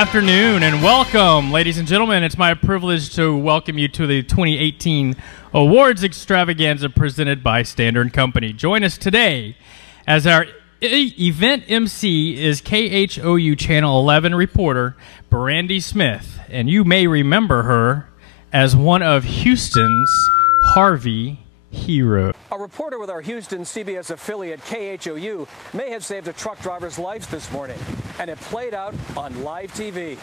afternoon and welcome, ladies and gentlemen. It's my privilege to welcome you to the 2018 Awards Extravaganza presented by Standard Company. Join us today as our event MC is KHOU Channel 11 reporter Brandy Smith, and you may remember her as one of Houston's Harvey heroes. A reporter with our Houston CBS affiliate KHOU may have saved a truck driver's life this morning, and it played out on live TV.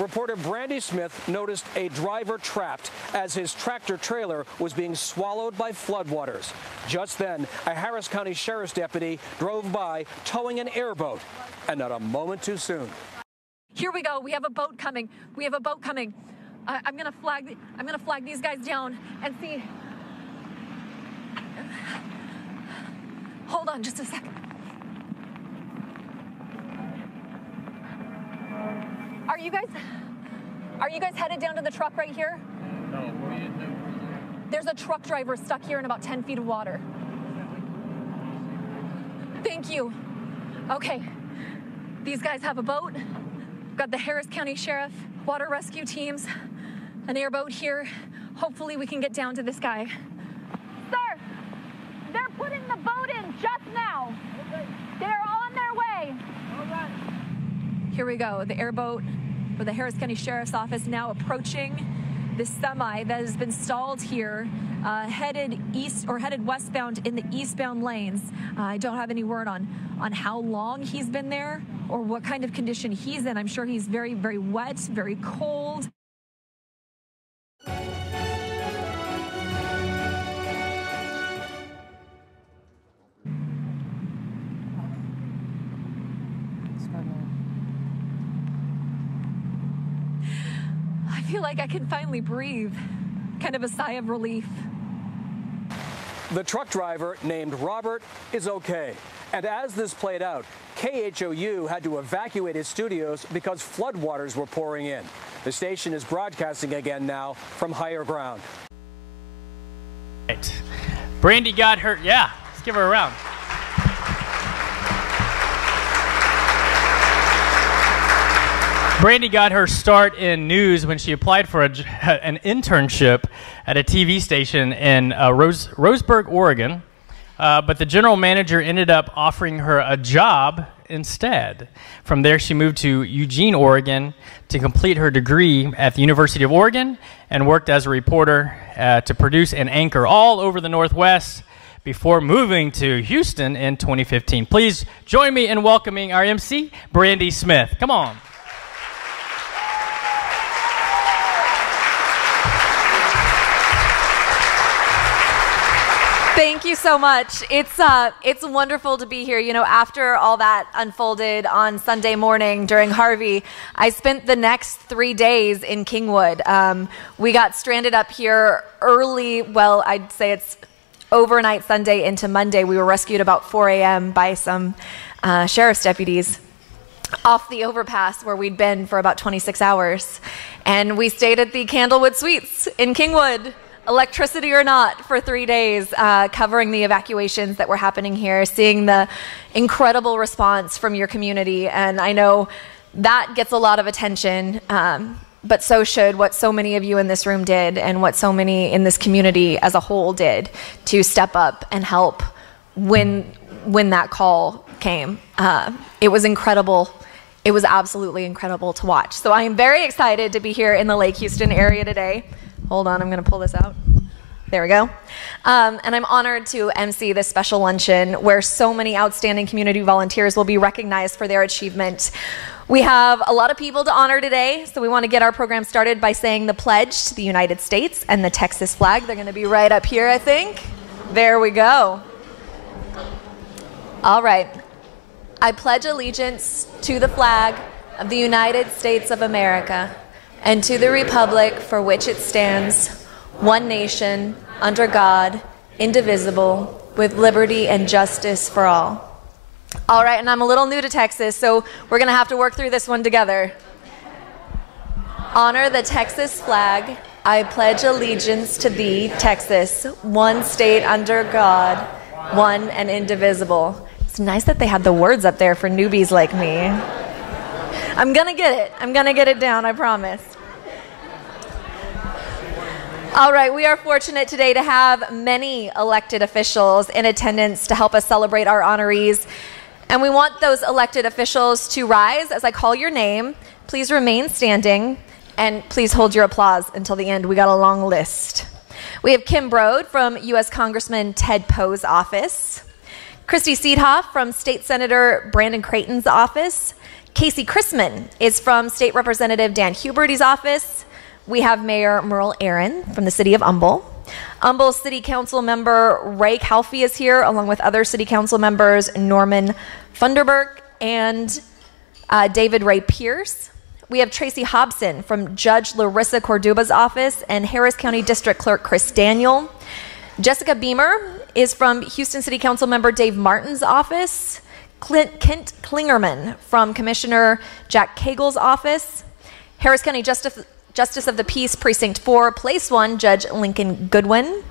Reporter Brandy Smith noticed a driver trapped as his tractor trailer was being swallowed by floodwaters. Just then, a Harris County Sheriff's deputy drove by towing an airboat, and not a moment too soon. Here we go. We have a boat coming. We have a boat coming. I'm gonna flag these guys down and see. Hold on just a second. Are you guys headed down to the truck right here? No, what are you doing? There's a truck driver stuck here in about 10 feet of water. Thank you. Okay. These guys have a boat. We've got the Harris County Sheriff, water rescue teams, an airboat here. Hopefully we can get down to this guy. Sir, they're putting the boat in just now. Okay. They're on their way. All right. Here we go. The airboat for the Harris County Sheriff's Office now approaching this semi that has been stalled here, headed east or headed westbound in the eastbound lanes. I don't have any word on how long he's been there or what kind of condition he's in. I'm sure he's very, very wet, very cold. I feel like I can finally breathe. Kind of a sigh of relief. The truck driver, named Robert, is okay. And as this played out, KHOU had to evacuate its studios because floodwaters were pouring in. The station is broadcasting again now from higher ground. Right. Brandy got her, yeah, let's give her a round. Brandy got her start in news when she applied for an internship at a TV station in Roseburg, Oregon, but the general manager ended up offering her a job instead. From there, she moved to Eugene, Oregon to complete her degree at the University of Oregon and worked as a reporter to produce and anchor all over the Northwest before moving to Houston in 2015. Please join me in welcoming our MC, Brandy Smith. Come on. Thank you so much. It's wonderful to be here. You know, after all that unfolded on Sunday morning during Harvey, I spent the next 3 days in Kingwood. We got stranded up here early, well, I'd say it's overnight Sunday into Monday. We were rescued about 4 a.m. by some sheriff's deputies off the overpass where we'd been for about 26 hours. And we stayed at the Candlewood Suites in Kingwood, electricity or not, for 3 days, covering the evacuations that were happening here, seeing the incredible response from your community. And I know that gets a lot of attention, but so should what so many of you in this room did and what so many in this community as a whole did to step up and help when that call came. It was incredible. It was absolutely incredible to watch. So I am very excited to be here in the Lake Houston area today. Hold on, I'm going to pull this out. There we go. And I'm honored to MC this special luncheon where so many outstanding community volunteers will be recognized for their achievement. We have a lot of people to honor today, so we want to get our program started by saying the pledge to the United States and the Texas flag. They're going to be right up here, I think. There we go. All right. I pledge allegiance to the flag of the United States of America and to the republic for which it stands, one nation, under God, indivisible, with liberty and justice for all. All right, and I'm a little new to Texas, so we're going to have to work through this one together. Honor the Texas flag. I pledge allegiance to thee, Texas, one state under God, one and indivisible. It's nice that they had the words up there for newbies like me. I'm gonna get it. I'm gonna get it down, I promise. All right, we are fortunate today to have many elected officials in attendance to help us celebrate our honorees. And we want those elected officials to rise as I call your name. Please remain standing, and please hold your applause until the end. We got a long list. We have Kim Broad from U.S. Congressman Ted Poe's office, Christy Seedhoff from State Senator Brandon Creighton's office, Casey Chrisman is from State Representative Dan Huberty's office. We have Mayor Merle Aaron from the city of Humble. Humble City Council member Ray Calfee is here, along with other city council members Norman Funderburg and David Ray Pierce. We have Tracy Hobson from Judge Larissa Cordoba's office and Harris County District Clerk Chris Daniel. Jessica Beamer is from Houston City Council member Dave Martin's office. Kent Klingerman from Commissioner Jack Cagle's office. Harris County Justice of the Peace Precinct 4, Place 1, Judge Lincoln Goodwin.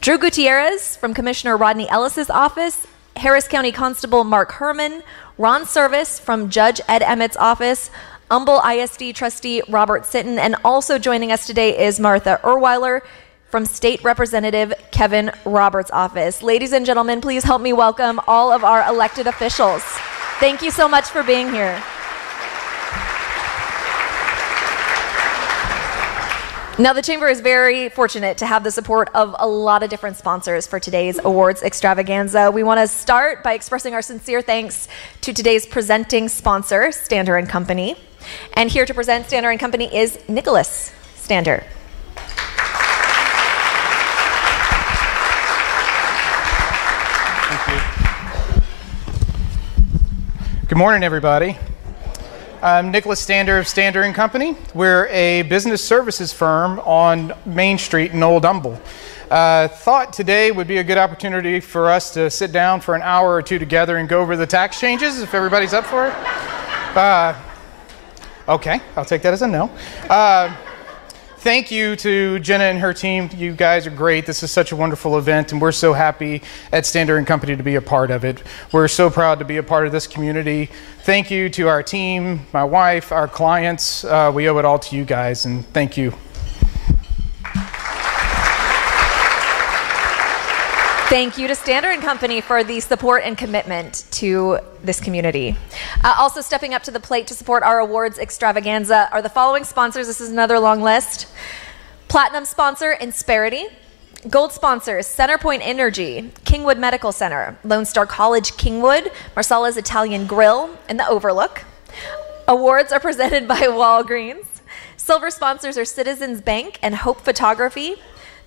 Drew Gutierrez from Commissioner Rodney Ellis's office. Harris County Constable Mark Herman. Ron Service from Judge Ed Emmett's office. Humble ISD Trustee Robert Sitton. And also joining us today is Martha Erweiler from State Representative Kevin Roberts' office. Ladies and gentlemen, please help me welcome all of our elected officials. Thank you so much for being here. Now, the Chamber is very fortunate to have the support of a lot of different sponsors for today's awards extravaganza. We want to start by expressing our sincere thanks to today's presenting sponsor, Stander & Company. And here to present Stander & Company is Nicholas Stander. Thank you. Good morning, everybody. I'm Nicholas Stander of Stander & Company. We're a business services firm on Main Street in Old Humble. Thought today would be a good opportunity for us to sit down for an hour or two together and go over the tax changes, if everybody's up for it. Okay, I'll take that as a no. Thank you to Jenna and her team. You guys are great. This is such a wonderful event, and we're so happy at Stander & Company to be a part of it. We're so proud to be a part of this community. Thank you to our team, my wife, our clients. We owe it all to you guys, and thank you. Thank you to Stander & Company for the support and commitment to this community. Also stepping up to the plate to support our awards extravaganza are the following sponsors. This is another long list. Platinum sponsor, Insperity. Gold sponsors, Centerpoint Energy, Kingwood Medical Center, Lone Star College Kingwood, Marcella's Italian Grill, and the Overlook. Awards are presented by Walgreens. Silver sponsors are Citizens Bank and Hope Photography.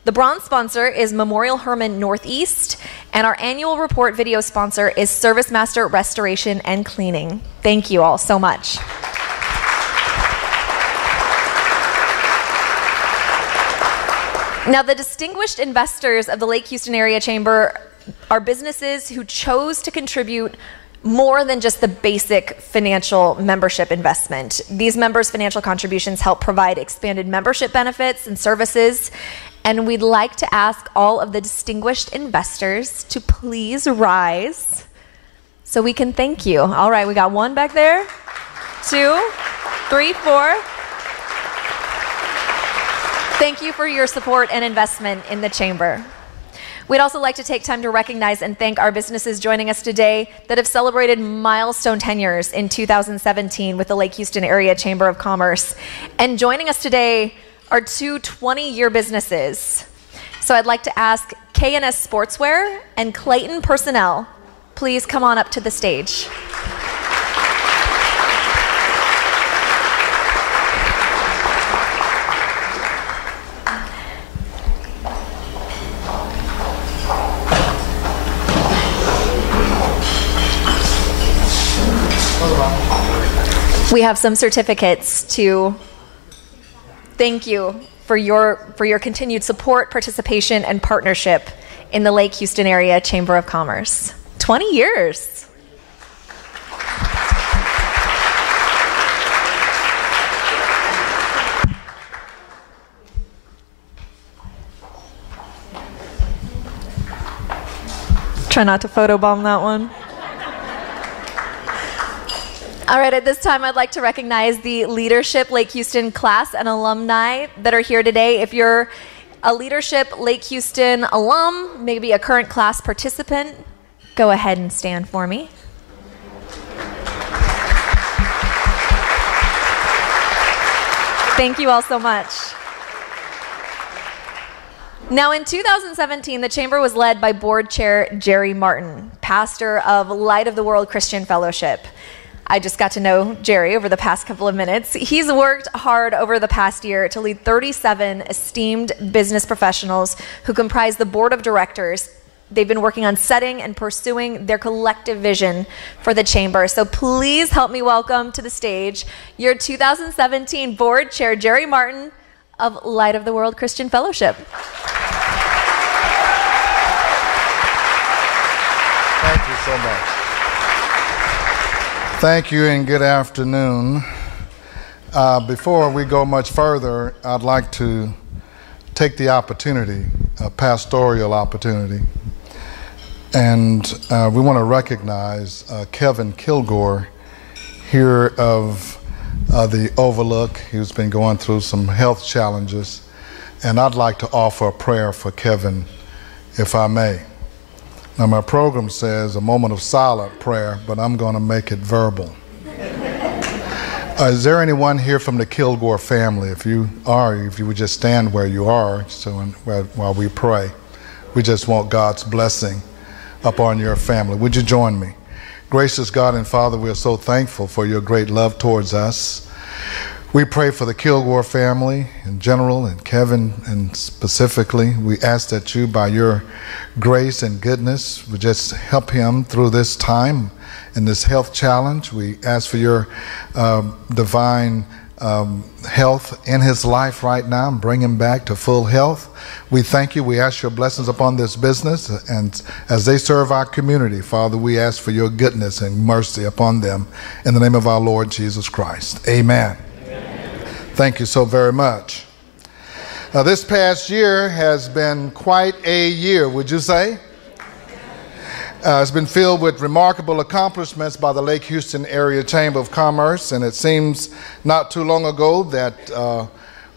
The bronze sponsor is Memorial Hermann Northeast, and our annual report video sponsor is Service Master Restoration and Cleaning. Thank you all so much. Now, the distinguished investors of the Lake Houston Area Chamber are businesses who chose to contribute more than just the basic financial membership investment. These members' financial contributions help provide expanded membership benefits and services. And we'd like to ask all of the distinguished investors to please rise so we can thank you. All right, we got one back there, 2, 3, 4. Thank you for your support and investment in the Chamber. We'd also like to take time to recognize and thank our businesses joining us today that have celebrated milestone tenures in 2017 with the Lake Houston Area Chamber of Commerce. And joining us today are 2 20-year businesses. So I'd like to ask K&S Sportswear and Clayton Personnel, please come on up to the stage. We have some certificates to thank you for your continued support, participation, and partnership in the Lake Houston Area Chamber of Commerce. 20 years. Try not to photobomb that one. All right, at this time, I'd like to recognize the Leadership Lake Houston class and alumni that are here today. If you're a Leadership Lake Houston alum, maybe a current class participant, go ahead and stand for me. Thank you all so much. Now, in 2017, the Chamber was led by Board Chair Jerry Martin, pastor of Light of the World Christian Fellowship. I just got to know Jerry over the past couple of minutes. He's worked hard over the past year to lead 37 esteemed business professionals who comprise the board of directors. They've been working on setting and pursuing their collective vision for the Chamber. So please help me welcome to the stage your 2017 Board Chair Jerry Martin of Light of the World Christian Fellowship. Thank you so much. Thank you and good afternoon. Before we go much further, I'd like to take the opportunity, a pastoral opportunity, and we want to recognize Kevin Kilgore here of the Overlook, who's been going through some health challenges, and I'd like to offer a prayer for Kevin, if I may. Now, my program says a moment of silent prayer, but I'm going to make it verbal. Is there anyone here from the Kilgore family? If you are, if you would just stand where you are while we pray. We just want God's blessing upon your family. Would you join me? Gracious God and Father, we are so thankful for your great love towards us. We pray for the Kilgore family in general and Kevin and specifically. We ask that you, by your grace and goodness, would just help him through this time and this health challenge. We ask for your divine health in his life right now and bring him back to full health. We thank you. We ask your blessings upon this business, and as they serve our community, Father, we ask for your goodness and mercy upon them in the name of our Lord Jesus Christ. Amen. Thank you so very much. This past year has been quite a year, would you say? It's been filled with remarkable accomplishments by the Lake Houston Area Chamber of Commerce, and it seems not too long ago that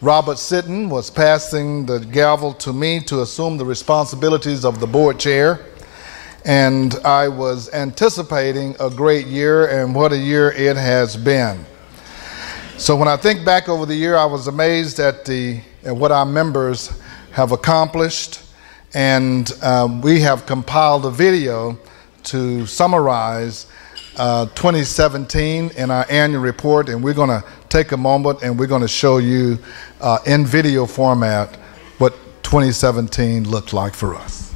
Robert Sitton was passing the gavel to me to assume the responsibilities of the board chair, and I was anticipating a great year, and what a year it has been. So when I think back over the year, I was amazed at what our members have accomplished, and we have compiled a video to summarize 2017 in our annual report, and we're going to take a moment and we're going to show you in video format what 2017 looked like for us.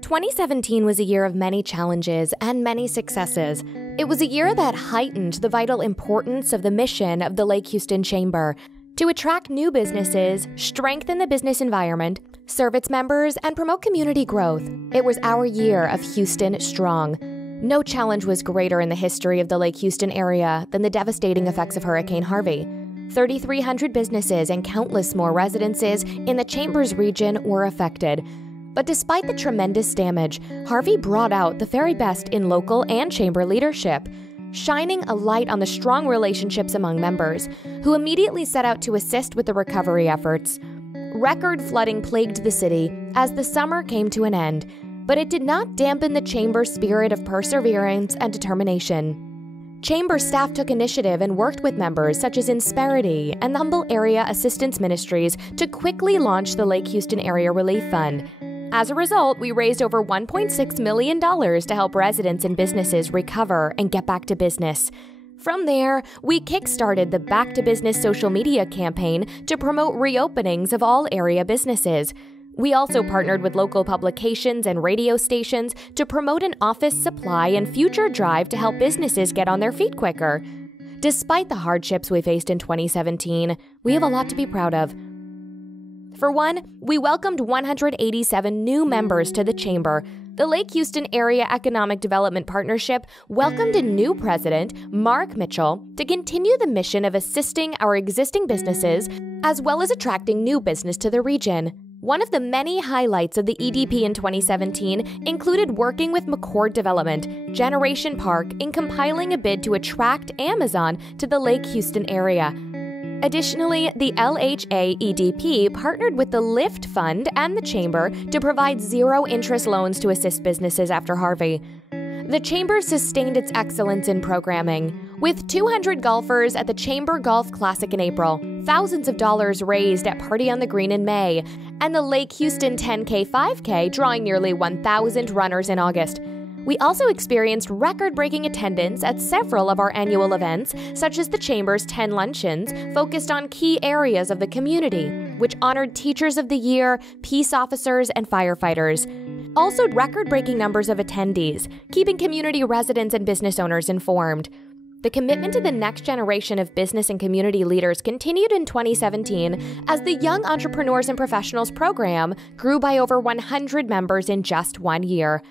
2017 was a year of many challenges and many successes. It was a year that heightened the vital importance of the mission of the Lake Houston Chamber to attract new businesses, strengthen the business environment, serve its members, and promote community growth. It was our year of Houston Strong. No challenge was greater in the history of the Lake Houston area than the devastating effects of Hurricane Harvey. 3,300 businesses and countless more residences in the Chamber's region were affected. But despite the tremendous damage, Harvey brought out the very best in local and chamber leadership, shining a light on the strong relationships among members, who immediately set out to assist with the recovery efforts. Record flooding plagued the city as the summer came to an end, but it did not dampen the Chamber's spirit of perseverance and determination. Chamber staff took initiative and worked with members such as Insperity and the Humble Area Assistance Ministries to quickly launch the Lake Houston Area Relief Fund. As a result, we raised over $1.6 million to help residents and businesses recover and get back to business. From there, we kickstarted the Back to Business social media campaign to promote reopenings of all area businesses. We also partnered with local publications and radio stations to promote an office supply and future drive to help businesses get on their feet quicker. Despite the hardships we faced in 2017, we have a lot to be proud of. For one, we welcomed 187 new members to the Chamber. The Lake Houston Area Economic Development Partnership welcomed a new president, Mark Mitchell, to continue the mission of assisting our existing businesses as well as attracting new business to the region. One of the many highlights of the EDP in 2017 included working with McCord Development, Generation Park, in compiling a bid to attract Amazon to the Lake Houston area. Additionally, the LHA EDP partnered with the Lift Fund and the Chamber to provide zero-interest loans to assist businesses after Harvey. The Chamber sustained its excellence in programming. With 200 golfers at the Chamber Golf Classic in April, thousands of dollars raised at Party on the Green in May, and the Lake Houston 10K 5K drawing nearly 1,000 runners in August. We also experienced record-breaking attendance at several of our annual events, such as the Chamber's 10 luncheons focused on key areas of the community, which honored Teachers of the Year, peace officers, and firefighters. Also, record-breaking numbers of attendees, keeping community residents and business owners informed. The commitment to the next generation of business and community leaders continued in 2017 as the Young Entrepreneurs and Professionals program grew by over 100 members in just 1 year.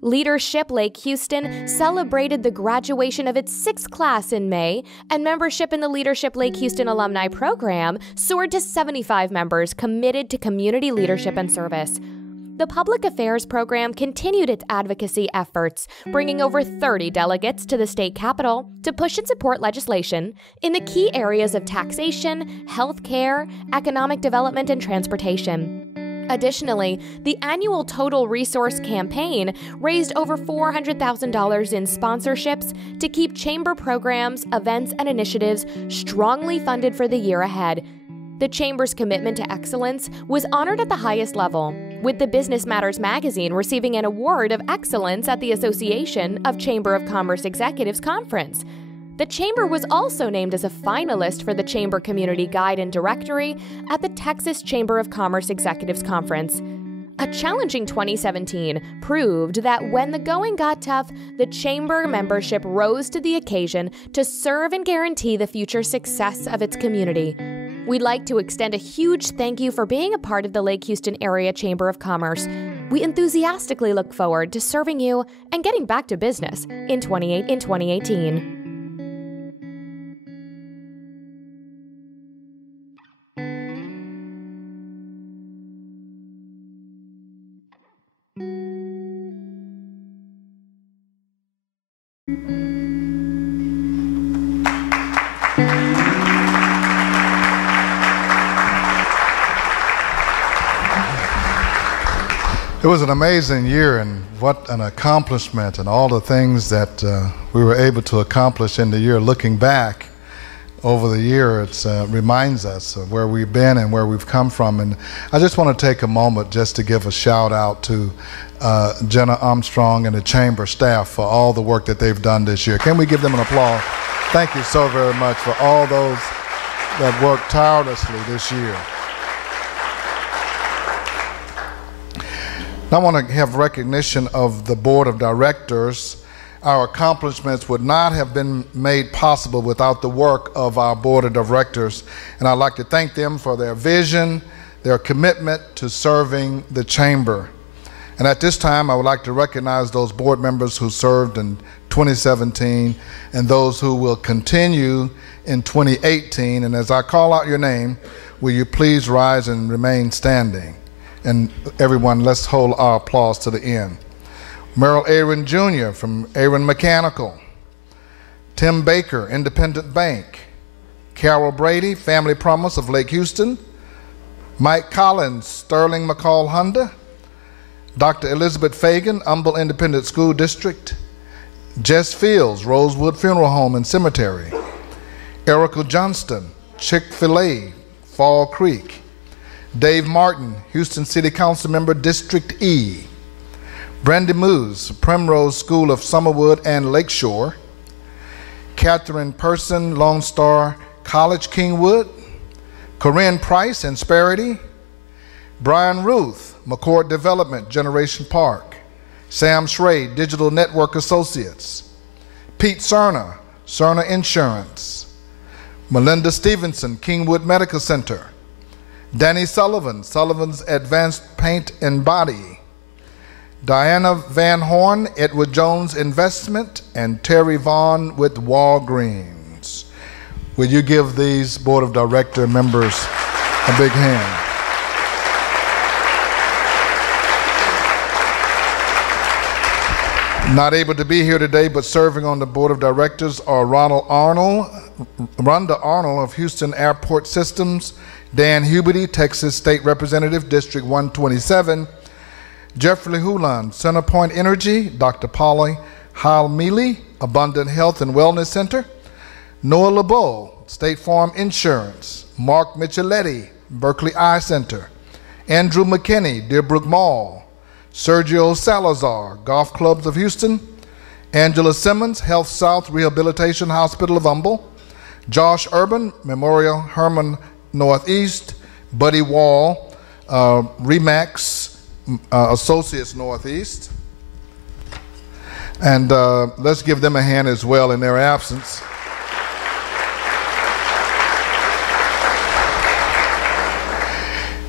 Leadership Lake Houston celebrated the graduation of its 6th class in May, and membership in the Leadership Lake Houston Alumni Program soared to 75 members committed to community leadership and service. The Public Affairs Program continued its advocacy efforts, bringing over 30 delegates to the state capitol to push and support legislation in the key areas of taxation, healthcare, economic development, and transportation. Additionally, the annual Total Resource Campaign raised over $400,000 in sponsorships to keep Chamber programs, events, and initiatives strongly funded for the year ahead. The Chamber's commitment to excellence was honored at the highest level, with the Business Matters magazine receiving an award of excellence at the Association of Chamber of Commerce Executives Conference. The Chamber was also named as a finalist for the Chamber Community Guide and Directory at the Texas Chamber of Commerce Executives Conference. A challenging 2017 proved that when the going got tough, the Chamber membership rose to the occasion to serve and guarantee the future success of its community. We'd like to extend a huge thank you for being a part of the Lake Houston Area Chamber of Commerce. We enthusiastically look forward to serving you and getting back to business in 2018. It was an amazing year, and what an accomplishment, and all the things that we were able to accomplish in the year. Looking back over the year, it reminds us of where we've been and where we've come from. And I just want to take a moment just to give a shout out to Jenna Armstrong and the Chamber staff for all the work that they've done this year. Can we give them an applause? Thank you so very much for all those that worked tirelessly this year. I want to have recognition of the board of directors. Our accomplishments would not have been made possible without the work of our board of directors. And I'd like to thank them for their vision, their commitment to serving the chamber. And at this time, I would like to recognize those board members who served in 2017 and those who will continue in 2018. And as I call out your name, will you please rise and remain standing? And everyone, let's hold our applause to the end. Merrill Aaron Jr. from Aaron Mechanical. Tim Baker, Independent Bank. Carol Brady, Family Promise of Lake Houston. Mike Collins, Sterling McCall Honda. Dr. Elizabeth Fagan, Humble Independent School District. Jess Fields, Rosewood Funeral Home and Cemetery. Erica Johnston, Chick-fil-A, Fall Creek. Dave Martin, Houston City Council Member, District E. Brandy Moose, Primrose School of Summerwood and Lakeshore. Catherine Person, Lone Star College, Kingwood. Corinn Price, Insperity. Brian Ruth, McCord Development, Generation Park. Sam Schrade, Digital Network Associates. Pete Cerna, Cerna Insurance. Melinda Stevenson, Kingwood Medical Center. Danny Sullivan, Sullivan's Advanced Paint and Body. Diana Van Horn, Edward Jones Investment, and Terry Vaughn with Walgreens. Will you give these board of director members a big hand? Not able to be here today, but serving on the board of directors are Rhonda Arnold of Houston Airport Systems, Dan Huberty, Texas State Representative, District 127, Jeffrey Hulan, Centerpoint Energy, Dr. Polly Halmealy, Abundant Health and Wellness Center, Noah LeBeau, State Farm Insurance, Mark Micheletti, Berkeley Eye Center, Andrew McKinney, Deerbrook Mall, Sergio Salazar, Golf Clubs of Houston, Angela Simmons, Health South Rehabilitation Hospital of Humble, Josh Urban, Memorial Herman Northeast, Buddy Wall, Remax Associates Northeast. And let's give them a hand as well in their absence.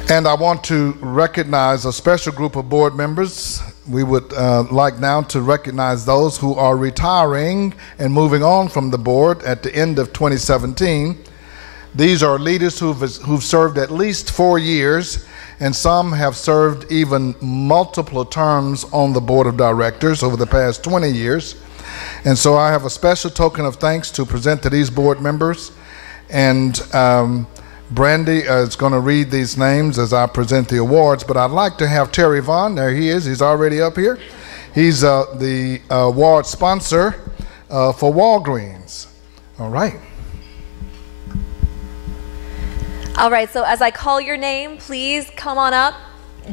And I want to recognize a special group of board members. We would like now to recognize those who are retiring and moving on from the board at the end of 2017. These are leaders who've served at least 4 years, and some have served even multiple terms on the board of directors over the past 20 years. And so I have a special token of thanks to present to these board members. And Brandy is going to read these names as I present the awards, but I'd like to have Terry Vaughn. There he is. He's already up here. He's the award sponsor for Walgreens. All right. All right, so as I call your name, please come on up,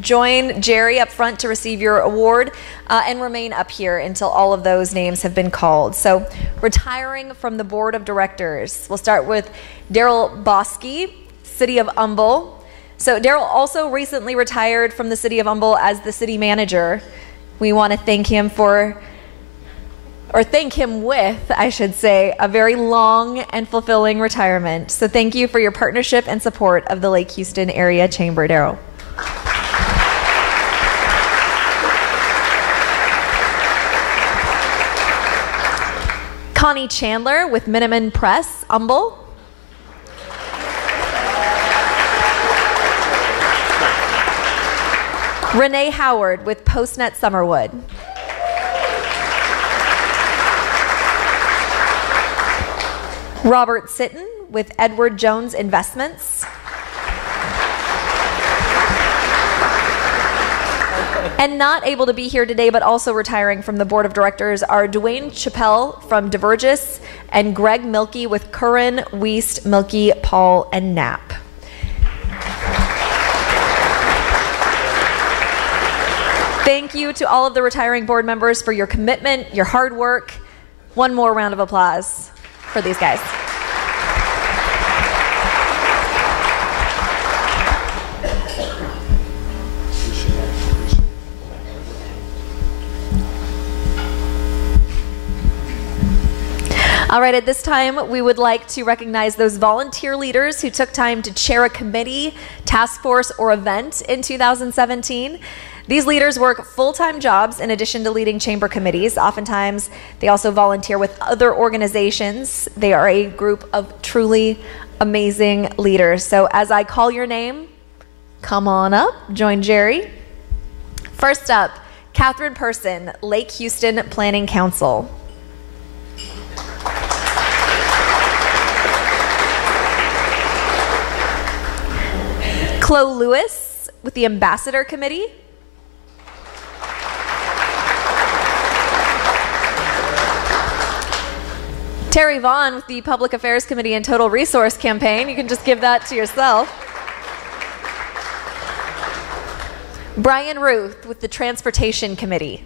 join Jerry up front to receive your award, and remain up here until all of those names have been called. So, retiring from the board of directors, we'll start with Daryl Bosky, City of Humble. So Daryl also recently retired from the City of Humble as the city manager. We want to thank him with, I should say, a very long and fulfilling retirement. So thank you for your partnership and support of the Lake Houston Area Chamber, Daryl. Connie Chandler with Miniman Press, Humble. Renee Howard with Postnet Summerwood. Robert Sitton with Edward Jones Investments. And not able to be here today, but also retiring from the board of directors are Dwayne Chappelle from Divergis and Greg Milkey with Corinn, Wiest, Milkey, Paul, and Knapp. Thank you to all of the retiring board members for your commitment, your hard work. One more round of applause for these guys. All right, at this time, we would like to recognize those volunteer leaders who took time to chair a committee, task force, or event in 2017. These leaders work full-time jobs in addition to leading chamber committees. Oftentimes, they also volunteer with other organizations. They are a group of truly amazing leaders. So as I call your name, come on up, join Jerry. First up, Catherine Person, Lake Houston Planning Council. Chloe Lewis with the Ambassador Committee. Terry Vaughn with the Public Affairs Committee and Total Resource Campaign. You can just give that to yourself. Brian Ruth with the Transportation Committee.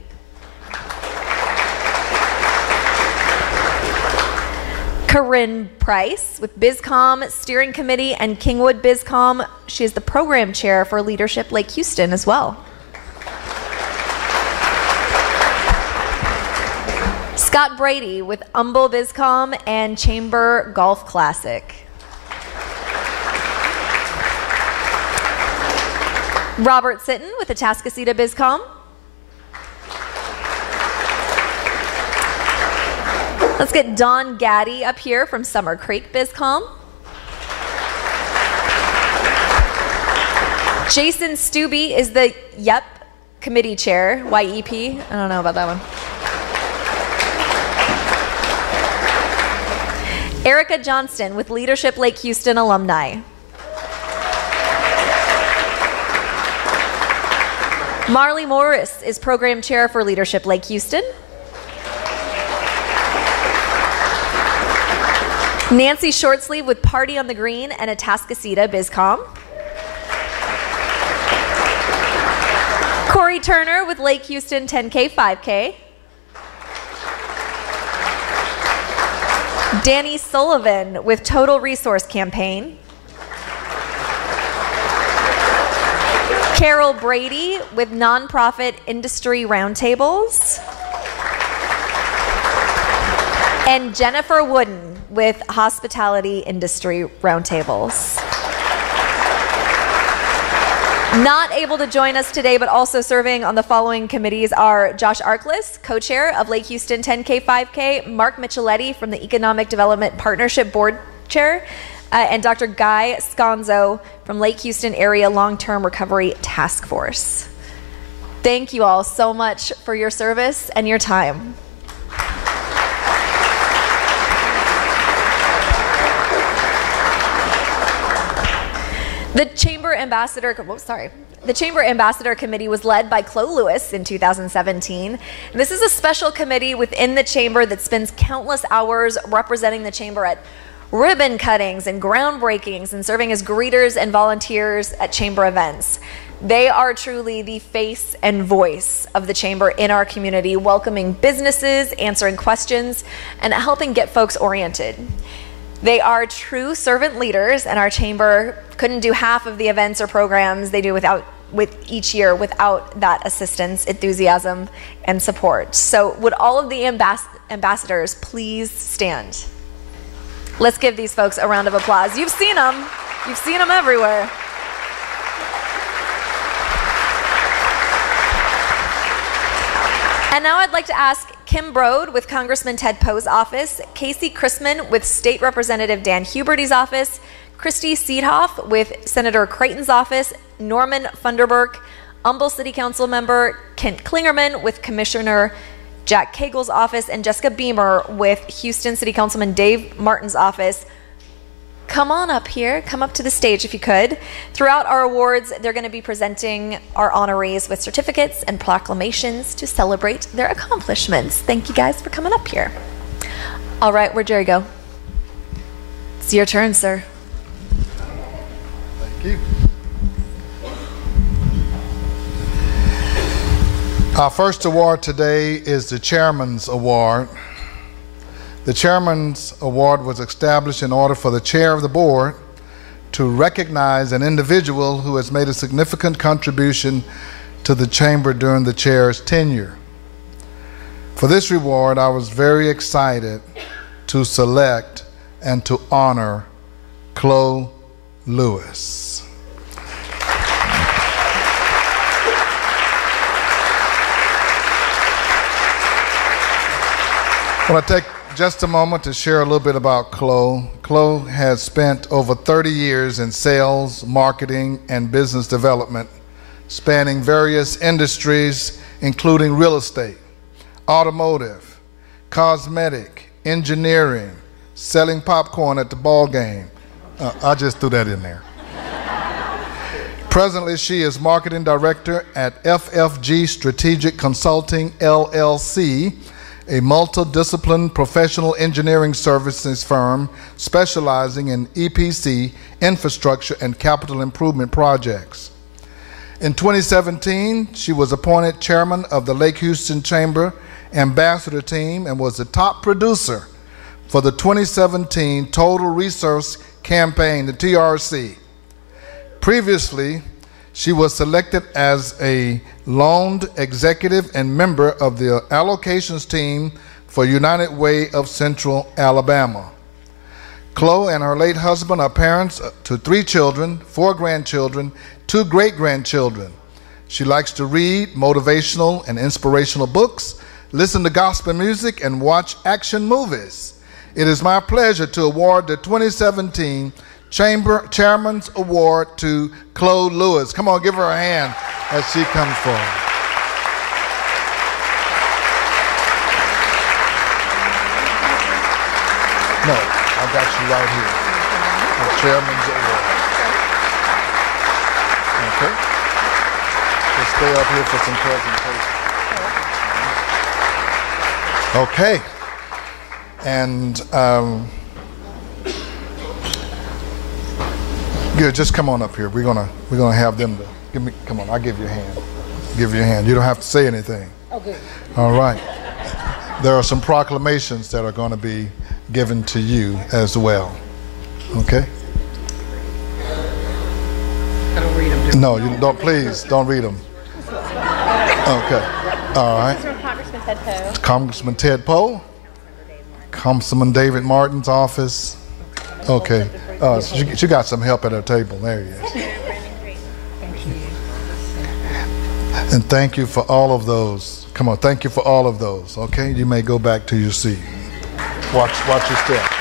Corinn Price with BizCom Steering Committee and Kingwood BizCom. She is the program chair for Leadership Lake Houston as well. Scott Brady with Humble BizCom and Chamber Golf Classic. Robert Sitton with the Atascocita BizCom. Let's get Don Gaddy up here from Summer Creek BizCom. Jason Stubbe is the YEP committee chair, YEP. I don't know about that one. Erica Johnston with Leadership Lake Houston alumni. Marley Morris is Program Chair for Leadership Lake Houston. Nancy Shortsleeve with Party on the Green and Atascocita BizCom. Corey Turner with Lake Houston 10K 5K. Danny Sullivan with Total Resource Campaign. Carol Brady with Nonprofit Industry Roundtables. And Jennifer Wooden with Hospitality Industry Roundtables. Not able to join us today, but also serving on the following committees are Josh Arkless, co-chair of Lake Houston 10K 5K, Mark Micheletti from the Economic Development Partnership Board Chair, and Dr. Guy Sconzo from Lake Houston Area Long-Term Recovery Task Force. Thank you all so much for your service and your time. The Chamber Ambassador Committee was led by Chloe Lewis in 2017. And this is a special committee within the Chamber that spends countless hours representing the Chamber at ribbon cuttings and groundbreakings and serving as greeters and volunteers at Chamber events. They are truly the face and voice of the Chamber in our community, welcoming businesses, answering questions, and helping get folks oriented. They are true servant leaders, and our Chamber couldn't do half of the events or programs they do each year without that assistance, enthusiasm, and support. So would all of the ambassadors please stand? Let's give these folks a round of applause. You've seen them. You've seen them everywhere. And now I'd like to ask Kim Broad with Congressman Ted Poe's office, Casey Chrisman with State Representative Dan Huberty's office, Christy Seedhoff with Senator Creighton's office, Norman Funderburk, Humble City Council member Kent Klingerman with Commissioner Jack Cagle's office, and Jessica Beamer with Houston City Councilman Dave Martin's office. Come on up here, come up to the stage if you could. Throughout our awards, they're going to be presenting our honorees with certificates and proclamations to celebrate their accomplishments. Thank you guys for coming up here. All right, where'd Jerry go? It's your turn, sir. Thank you. Our first award today is the Chairman's Award. The Chairman's Award was established in order for the chair of the board to recognize an individual who has made a significant contribution to the chamber during the chair's tenure. For this reward, I was very excited to select and to honor Chloe Lewis. I want to take just a moment to share a little bit about Chloe. Chloe has spent over 30 years in sales, marketing, and business development, spanning various industries, including real estate, automotive, cosmetic, engineering, selling popcorn at the ball game. I just threw that in there. Presently, she is marketing director at FFG Strategic Consulting, LLC, a multidisciplinary professional engineering services firm specializing in EPC, infrastructure, and capital improvement projects. In 2017, she was appointed chairman of the Lake Houston Chamber Ambassador Team and was the top producer for the 2017 Total Resource Campaign, the TRC. Previously, she was selected as a loaned executive and member of the allocations team for United Way of Central Alabama. Chloe and her late husband are parents to 3 children, 4 grandchildren, 2 great-grandchildren. She likes to read motivational and inspirational books, listen to gospel music, and watch action movies. It is my pleasure to award the 2017 Chairman's Award to Chloe Lewis. Come on, give her a hand as she comes forward. No, I got you right here. The chairman's award. Okay. Just stay up here for some presentation. Okay. And good. Just come on up here. We're gonna have them to give me. Come on. I'll give you a hand. Give you a hand. You don't have to say anything. Okay. All right. There are some proclamations that are going to be given to you as well. Okay? I don't read them. No, you don't. Please don't read them. Okay. All right. Congressman Ted Poe. Congressman Ted Poe. Councilman David Martin's office. Okay. She got some help at her table. There he is. And thank you for all of those. Come on, thank you for all of those. Okay, you may go back to your seat. Watch your step.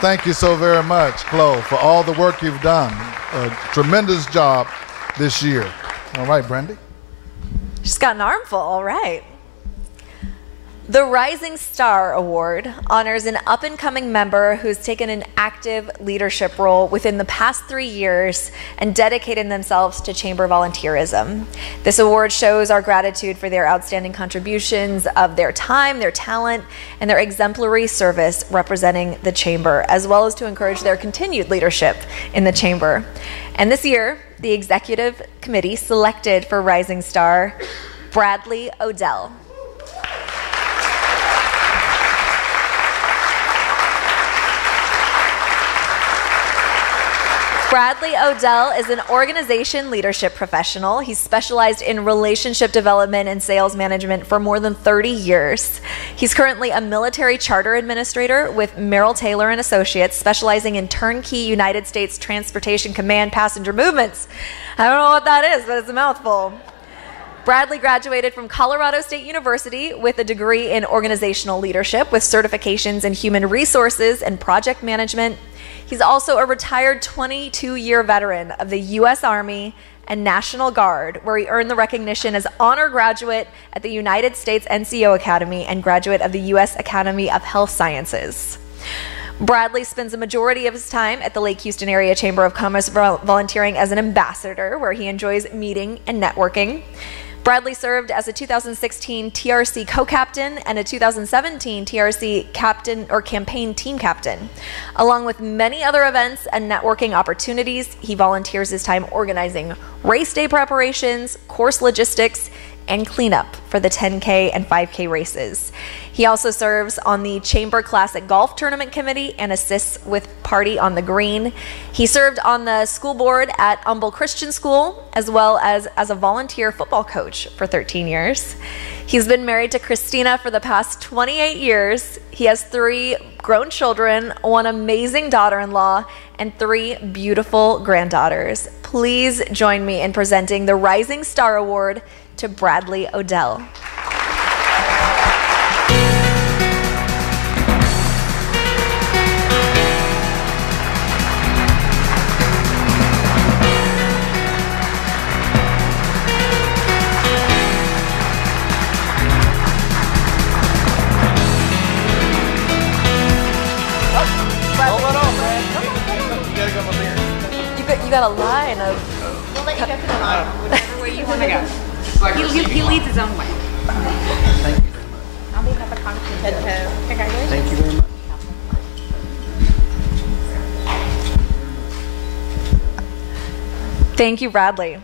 Thank you so very much, Chloe, for all the work you've done. A tremendous job this year. All right, Brandy. She's got an armful, all right. The Rising Star Award honors an up-and-coming member who's taken an active leadership role within the past 3 years and dedicated themselves to chamber volunteerism. This award shows our gratitude for their outstanding contributions of their time, their talent, and their exemplary service representing the chamber, as well as to encourage their continued leadership in the chamber. And this year, the executive committee selected for Rising Star Bradley Odell. Bradley Odell is an organization leadership professional. He's specialized in relationship development and sales management for more than 30 years. He's currently a military charter administrator with Merrill Taylor and Associates, specializing in turnkey United States Transportation Command passenger movements. I don't know what that is, but it's a mouthful. Bradley graduated from Colorado State University with a degree in organizational leadership with certifications in human resources and project management. He's also a retired 22-year veteran of the U.S. Army and National Guard, where he earned the recognition as honor graduate at the United States NCO Academy and graduate of the U.S. Academy of Health Sciences. Bradley spends a majority of his time at the Lake Houston Area Chamber of Commerce volunteering as an ambassador, where he enjoys meeting and networking. Bradley served as a 2016 TRC co-captain and a 2017 TRC captain or campaign team captain. Along with many other events and networking opportunities, he volunteers his time organizing race day preparations, course logistics, and cleanup for the 10K and 5K races. He also serves on the Chamber Classic Golf Tournament Committee and assists with Party on the Green. He served on the school board at Humble Christian School, as well as a volunteer football coach for 13 years. He's been married to Christina for the past 28 years. He has 3 grown children, 1 amazing daughter-in-law, and 3 beautiful granddaughters. Please join me in presenting the Rising Star Award to Bradley Odell. You got a line of... We'll let you go to the line, whichever way you want to go. He leads his own way. Thank you very much. I'll be up a Congressman Ted Poe. Congratulations. Thank you very much. Thank you, Bradley.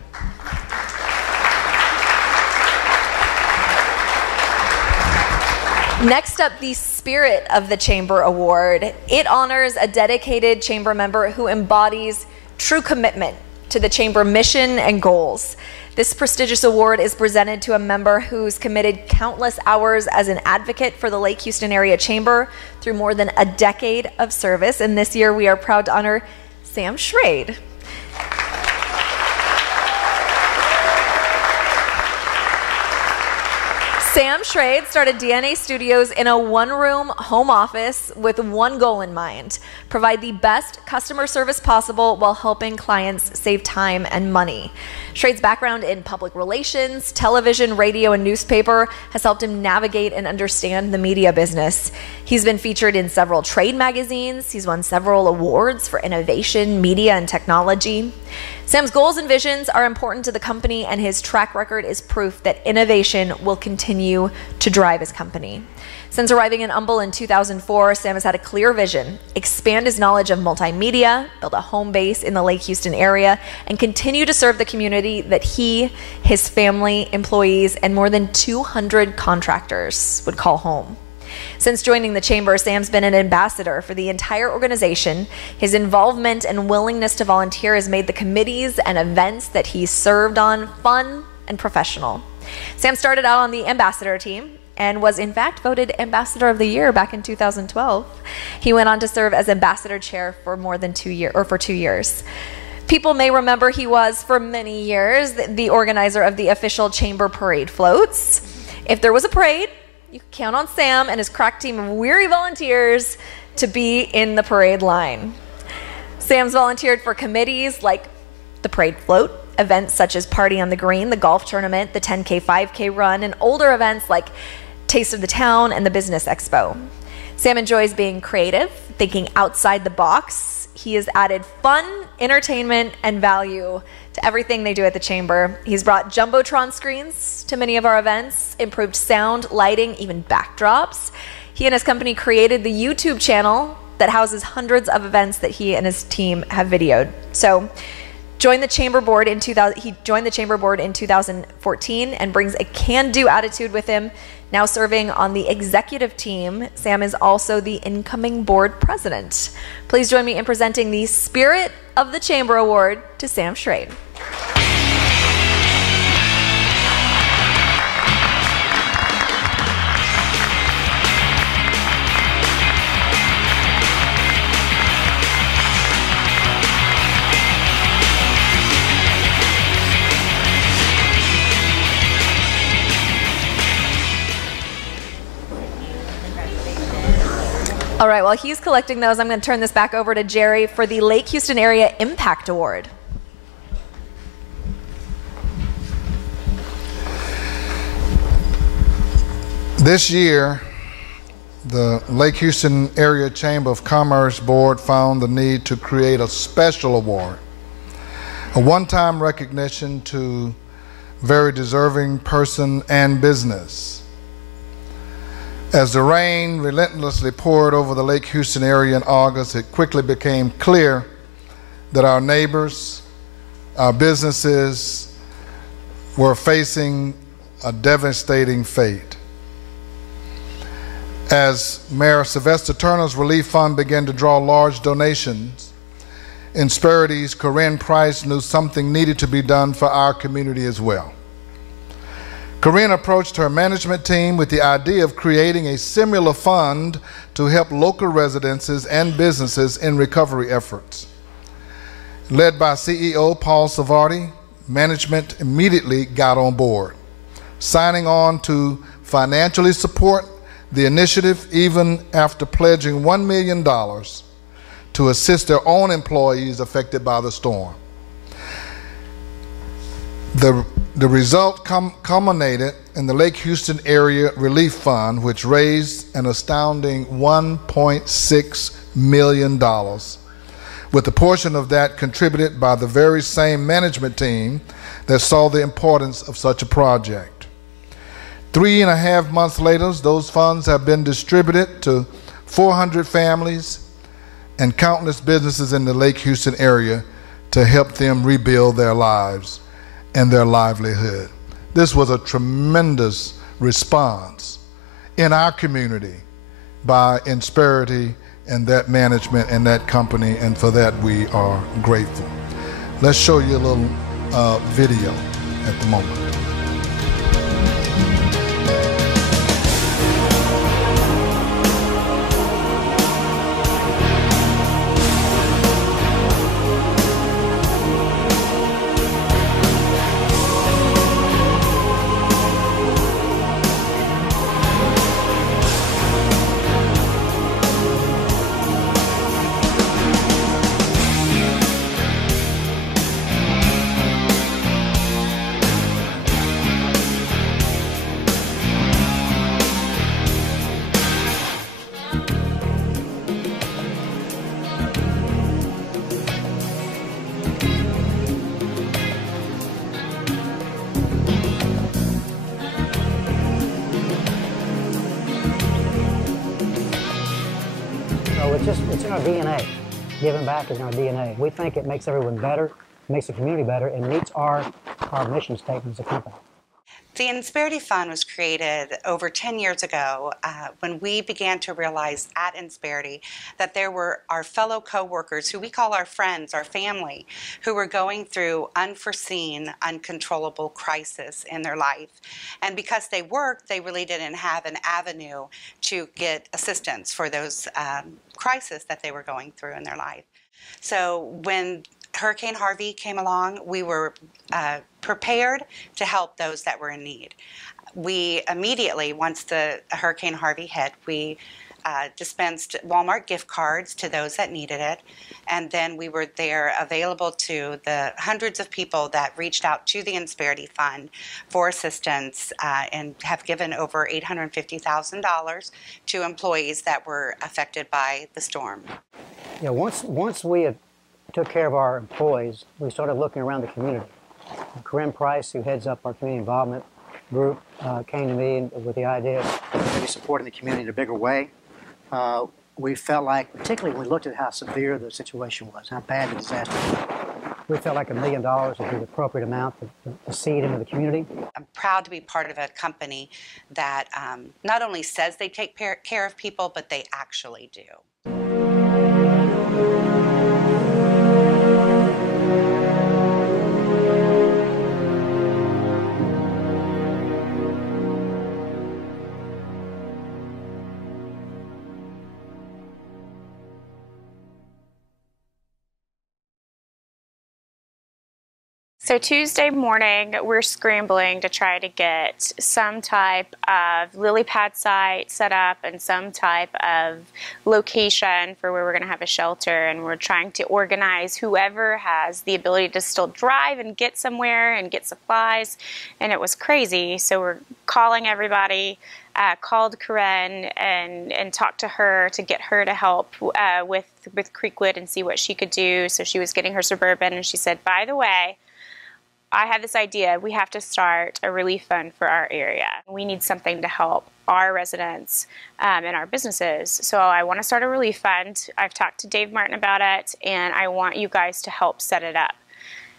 Next up, the Spirit of the Chamber Award. It honors a dedicated chamber member who embodies true commitment to the chamber mission and goals. This prestigious award is presented to a member who's committed countless hours as an advocate for the Lake Houston Area Chamber through more than a decade of service. And this year we are proud to honor Sam Schrade. Sam Schrade started DNA Studios in a one-room home office with one goal in mind: provide the best customer service possible while helping clients save time and money. Schrade's background in public relations, television, radio, and newspaper has helped him navigate and understand the media business. He's been featured in several trade magazines. He's won several awards for innovation, media, and technology. Sam's goals and visions are important to the company, and his track record is proof that innovation will continue to drive his company. Since arriving in Humble in 2004, Sam has had a clear vision: expand his knowledge of multimedia, build a home base in the Lake Houston area, and continue to serve the community that he, his family, employees, and more than 200 contractors would call home. Since joining the Chamber, Sam's been an ambassador for the entire organization. His involvement and willingness to volunteer has made the committees and events that he served on fun and professional. Sam started out on the ambassador team and was in fact voted Ambassador of the Year back in 2012. He went on to serve as ambassador chair for more than 2 years. People may remember he was, for many years, the organizer of the official Chamber parade floats. If there was a parade, you could count on Sam and his crack team of weary volunteers to be in the parade line. Sam's volunteered for committees like the parade float, events such as Party on the Green, the golf tournament, the 10K, 5K run, and older events like Taste of the Town and the Business Expo. Sam enjoys being creative, thinking outside the box. He has added fun, entertainment, and value to everything they do at the Chamber. He's brought Jumbotron screens to many of our events, improved sound, lighting, even backdrops. He and his company created the YouTube channel that houses hundreds of events that he and his team have videoed. So joined the Chamber board in 2014 and brings a can-do attitude with him. Now serving on the executive team, Sam is also the incoming board president. Please join me in presenting the Spirit of the Chamber Award to Sam Schrade. All right, while he's collecting those, I'm going to turn this back over to Jerry for the Lake Houston Area Impact Award. This year, the Lake Houston Area Chamber of Commerce Board found the need to create a special award, a one-time recognition to very deserving person and business. As the rain relentlessly poured over the Lake Houston area in August, it quickly became clear that our neighbors, our businesses were facing a devastating fate. As Mayor Sylvester Turner's Relief Fund began to draw large donations, Insperity's Corinn Price knew something needed to be done for our community as well. Corinn approached her management team with the idea of creating a similar fund to help local residences and businesses in recovery efforts. Led by CEO Paul Savardi, management immediately got on board, signing on to financially support the initiative even after pledging $1 million to assist their own employees affected by the storm. The result culminated in the Lake Houston Area Relief Fund, which raised an astounding $1.6 million, with a portion of that contributed by the very same management team that saw the importance of such a project. 3.5 months later, those funds have been distributed to 400 families and countless businesses in the Lake Houston area to help them rebuild their lives and their livelihood. This was a tremendous response in our community by Insperity and that management and that company, and for that we are grateful. Let's show you a little video at the moment. in our DNA. Giving back is in our DNA. We think it makes everyone better, makes the community better, and meets our mission statement as a company. The Insperity Fund was created over 10 years ago when we began to realize at Insperity that there were our fellow co-workers, who we call our friends, our family, who were going through unforeseen, uncontrollable crisis in their life. And because they worked, they really didn't have an avenue to get assistance for those crises that they were going through in their life. So when Hurricane Harvey came along, we were prepared to help those that were in need. We immediately, once the Hurricane Harvey hit, we dispensed Walmart gift cards to those that needed it, and then we were there available to the hundreds of people that reached out to the Insperity Fund for assistance and have given over $850,000 to employees that were affected by the storm. Yeah, once we had took care of our employees, we started looking around the community. Corinn Price, who heads up our community involvement group, came to me with the idea of maybe supporting the community in a bigger way. We felt like, particularly when we looked at how severe the situation was, how bad the disaster was, we felt like $1 million would be the appropriate amount to seed into the community. I'm proud to be part of a company that not only says they take care of people, but they actually do. So Tuesday morning, we're scrambling to try to get some type of lily pad site set up and some type of location for where we're going to have a shelter. And we're trying to organize whoever has the ability to still drive and get somewhere and get supplies. And it was crazy. So we're calling everybody. Called Corinn and talked to her to get her to help with Creekwood and see what she could do. So she was getting her Suburban, and she said, by the way, I have this idea. We have to start a relief fund for our area. We need something to help our residents and our businesses. So I want to start a relief fund. I've talked to Dave Martin about it, and I want you guys to help set it up.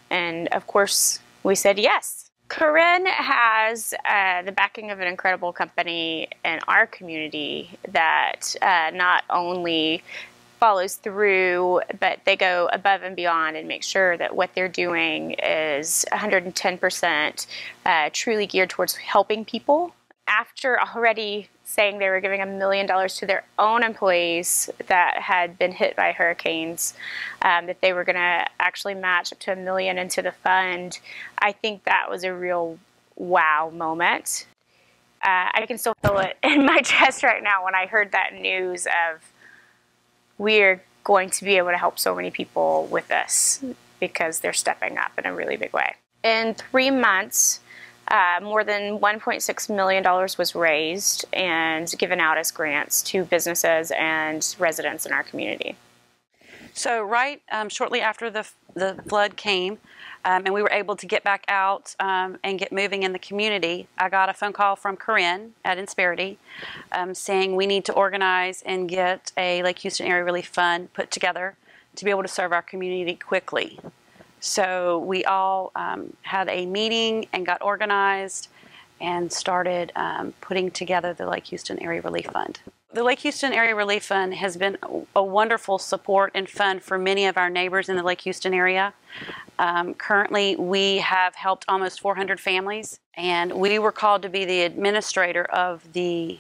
And of course, we said yes. Corinn has the backing of an incredible company in our community that not only follows through, but they go above and beyond and make sure that what they're doing is 110% truly geared towards helping people. After already saying they were giving $1 million to their own employees that had been hit by hurricanes, that they were going to actually match up to $1 million into the fund, I think that was a real wow moment. I can still feel it in my chest right now when I heard that news of we're going to be able to help so many people with this because they're stepping up in a really big way. In 3 months, more than $1.6 million was raised and given out as grants to businesses and residents in our community. So shortly after the flood came, and we were able to get back out and get moving in the community, I got a phone call from Corinn at Insperity saying we need to organize and get a Lake Houston Area Relief Fund put together to be able to serve our community quickly. So we all had a meeting and got organized and started putting together the Lake Houston Area Relief Fund. The Lake Houston Area Relief Fund has been a wonderful support and fund for many of our neighbors in the Lake Houston area. Currently, we have helped almost 400 families, and we were called to be the administrator of the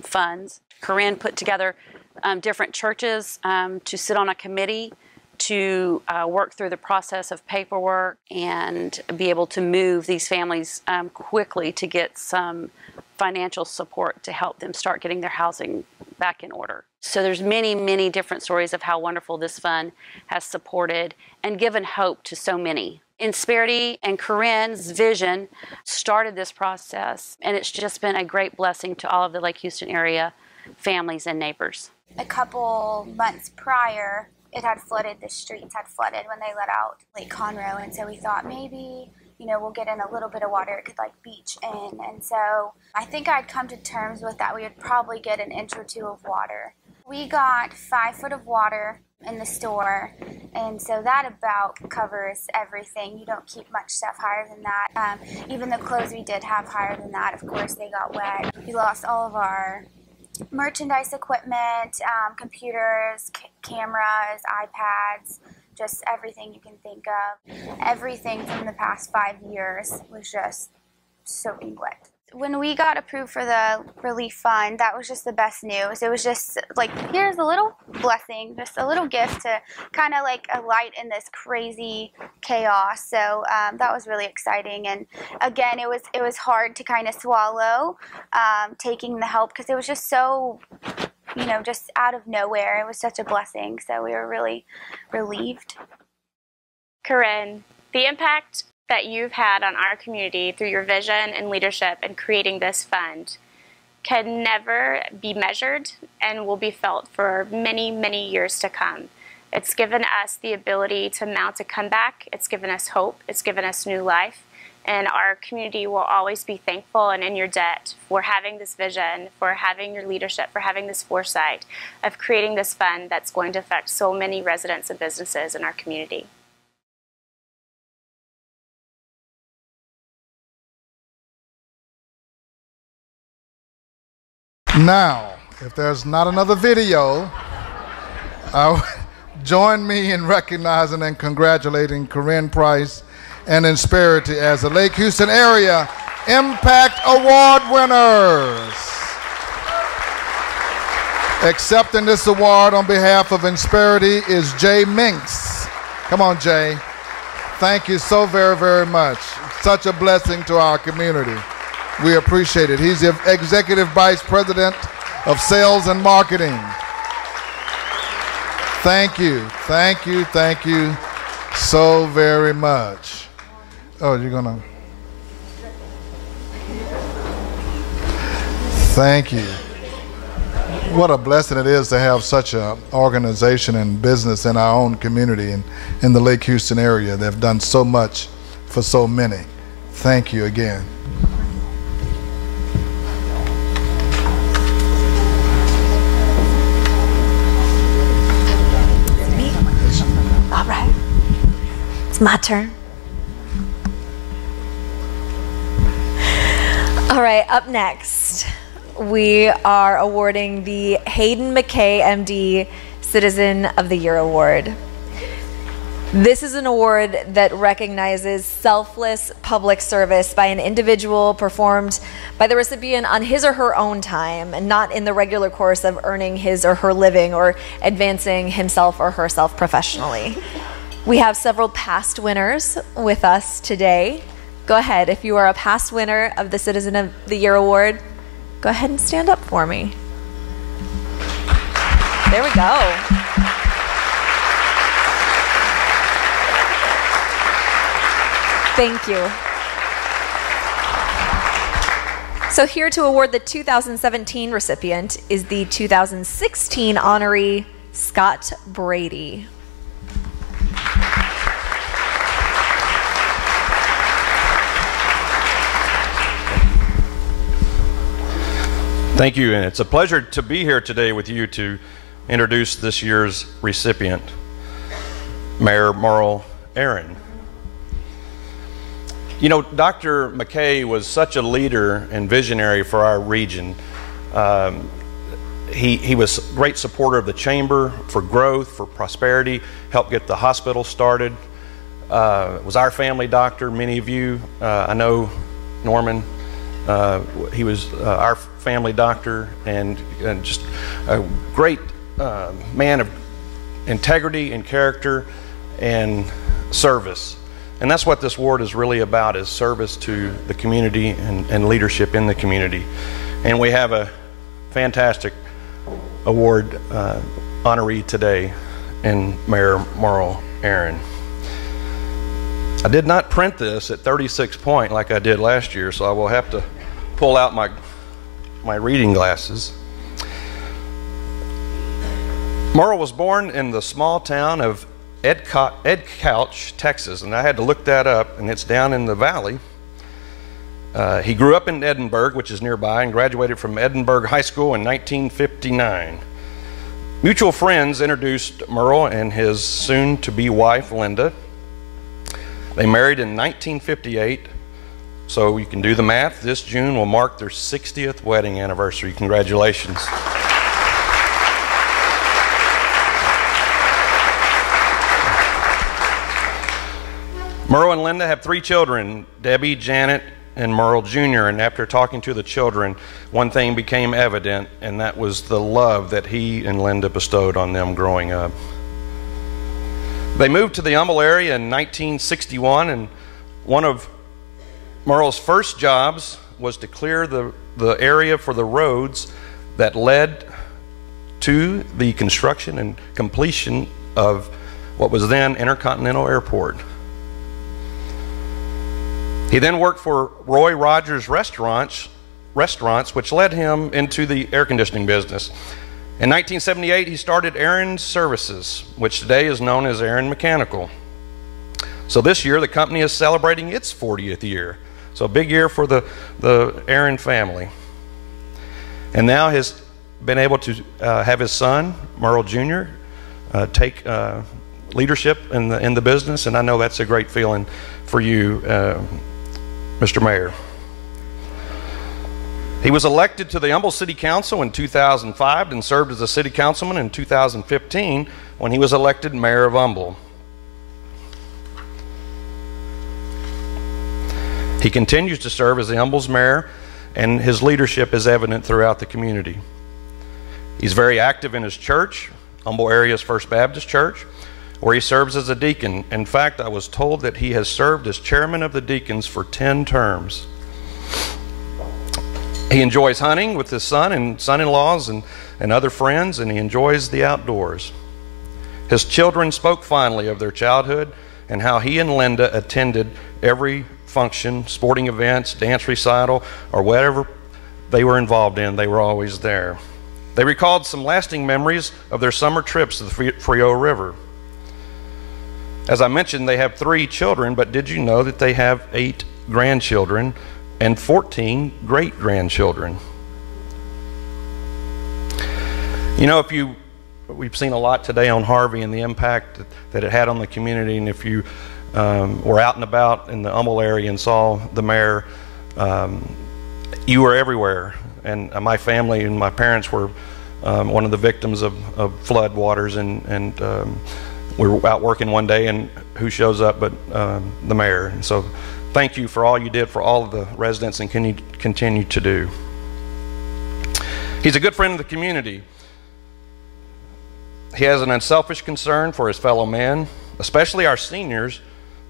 funds. Corinn put together different churches to sit on a committee to work through the process of paperwork and be able to move these families quickly to get some financial support to help them start getting their housing back in order. So there's many, many different stories of how wonderful this fund has supported and given hope to so many. Insperity and Corinn's vision started this process, and it's just been a great blessing to all of the Lake Houston area families and neighbors. A couple months prior, it had flooded, the streets had flooded when they let out Lake Conroe, and so we thought maybe, we'll get in a little bit of water, it could beach in, and so I think I'd come to terms with that we would probably get an inch or two of water. We got 5 foot of water in the store, and so that about covers everything. You don't keep much stuff higher than that. Even the clothes we did have higher than that, of course, they got wet. We lost all of our merchandise equipment, computers, cameras, iPads, just everything you can think of. Everything from the past 5 years was just soaking wet. When we got approved for the relief fund, that was just the best news. It was just like, here's a little blessing, just a little gift to kind of like a light in this crazy chaos. So that was really exciting. And again, it was hard to kind of swallow taking the help, because it was just so, you know, just out of nowhere. It was such a blessing. So we were really relieved. Corinn, the impact that you've had on our community through your vision and leadership in creating this fund can never be measured and will be felt for many, many years to come. It's given us the ability to mount a comeback. It's given us hope. It's given us new life. And our community will always be thankful and in your debt for having this vision, for having your leadership, for having this foresight of creating this fund that's going to affect so many residents and businesses in our community. Now, if there's not another video, join me in recognizing and congratulating Corinn Price and Insperity as the Lake Houston Area Impact Award winners. Accepting this award on behalf of Insperity is Jay Minks. Come on, Jay. Thank you so very, very much. Such a blessing to our community. We appreciate it. He's the Executive Vice President of Sales and Marketing. Thank you, thank you, thank you so very much. Oh, you're gonna. Thank you. What a blessing it is to have such an organization and business in our own community and in the Lake Houston area. They've done so much for so many. Thank you again. All right, it's my turn. All right, up next, we are awarding the Haden McKay, MD, Citizen of the Year Award. This is an award that recognizes selfless public service by an individual performed by the recipient on his or her own time and not in the regular course of earning his or her living or advancing himself or herself professionally. We have several past winners with us today. Go ahead, if you are a past winner of the Citizen of the Year Award, go ahead and stand up for me. There we go. Thank you. So here to award the 2017 recipient is the 2016 honoree, Scott Brady. Thank you, and it's a pleasure to be here today with you to introduce this year's recipient, Mayor Merle Aaron. You know, Dr. McKay was such a leader and visionary for our region. He was a great supporter of the chamber for growth, for prosperity, helped get the hospital started. Was our family doctor. Many of you, I know Norman, he was our family doctor, and just a great man of integrity and character and service. And that's what this award is really about, is service to the community and leadership in the community. And we have a fantastic award honoree today in Mayor Merle Aaron. I did not print this at 36 point like I did last year, so I will have to pull out my reading glasses. Merle was born in the small town of Edcouch, Texas, and I had to look that up, and it's down in the valley. He grew up in Edinburgh, which is nearby, and graduated from Edinburgh High School in 1959. Mutual friends introduced Merle and his soon-to-be wife, Linda. They married in 1958, so you can do the math. This June will mark their 60th wedding anniversary. Congratulations. Merle and Linda have 3 children, Debbie, Janet, and Merle Jr., and after talking to the children, one thing became evident, and that was the love that he and Linda bestowed on them growing up. They moved to the Humble area in 1961, and one of Merle's first jobs was to clear the area for the roads that led to the construction and completion of what was then Intercontinental Airport. He then worked for Roy Rogers Restaurants, which led him into the air conditioning business. In 1978, he started Aaron Services, which today is known as Aaron Mechanical. So this year, the company is celebrating its 40th year. So a big year for the Aaron family. And now has been able to have his son, Merle Jr., take leadership in the business, and I know that's a great feeling for you, Mr. Mayor. He was elected to the Humble City Council in 2005 and served as a city councilman in 2015 when he was elected mayor of Humble. He continues to serve as the Humble's mayor, and his leadership is evident throughout the community. He's very active in his church, Humble Area's First Baptist Church, where he serves as a deacon. In fact, I was told that he has served as chairman of the deacons for 10 terms. He enjoys hunting with his son and son-in-laws and other friends, and he enjoys the outdoors. His children spoke fondly of their childhood and how he and Linda attended every function, sporting events, dance recital, or whatever they were involved in. They were always there. They recalled some lasting memories of their summer trips to the Frio River. As I mentioned, they have 3 children, but did you know that they have 8 grandchildren and 14 great-grandchildren? You know, we've seen a lot today on Harvey and the impact that it had on the community, and if you were out and about in the Humble area and saw the mayor, you were everywhere. And my family and my parents were one of the victims of flood waters, and we were out working one day, and who shows up but the mayor. And so thank you for all you did for all of the residents and continue to do. He's a good friend of the community. He has an unselfish concern for his fellow men, especially our seniors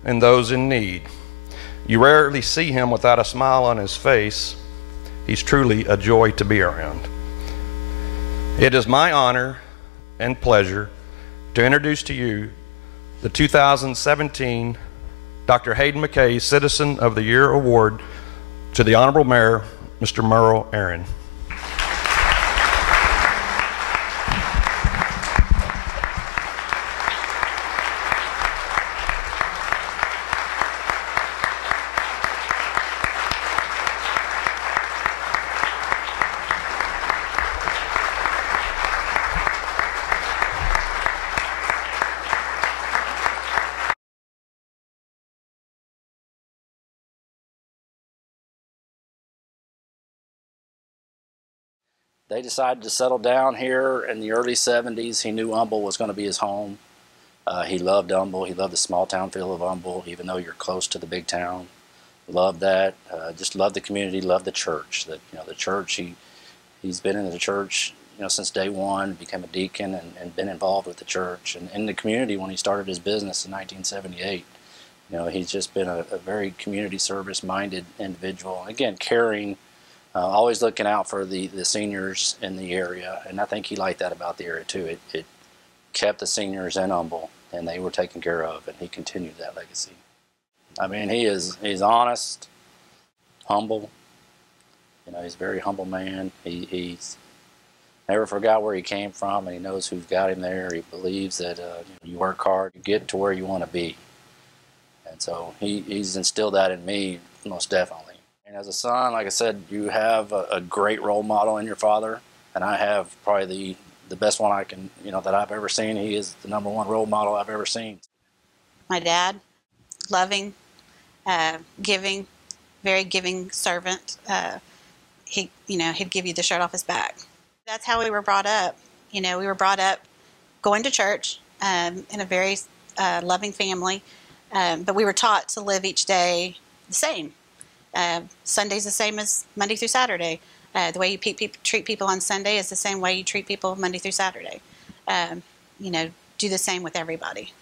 and those in need. You rarely see him without a smile on his face. He's truly a joy to be around. It is my honor and pleasure to introduce to you the 2017 Dr. Haden McKay Citizen of the Year Award to the Honorable Mayor, Mr. Merle Aaron. They decided to settle down here in the early 70s. He knew Humble was going to be his home. He loved Humble. He loved the small town feel of Humble, even though you're close to the big town. Loved that. Just loved the community. Loved the church. The church. He's been in the church, since day one. Became a deacon and been involved with the church and in the community when he started his business in 1978. He's just been a very community service-minded individual. Again, caring. Always looking out for the seniors in the area, and I think he liked that about the area too. It kept the seniors in Humble, and they were taken care of, and he continued that legacy. I mean, he's honest, humble. He's a very humble man. He's never forgot where he came from, and he knows who's got him there. He believes that you work hard, you get to where you want to be, and so he's instilled that in me most definitely. And as a son, like I said, you have a great role model in your father, and I have probably the best one I can, that I've ever seen. He is the #1 role model I've ever seen. My dad, loving, giving, very giving servant. He'd give you the shirt off his back. That's how we were brought up. We were brought up going to church in a very loving family, but we were taught to live each day the same. Sunday's the same as Monday through Saturday. The way you treat people on Sunday is the same way you treat people Monday through Saturday. Do the same with everybody.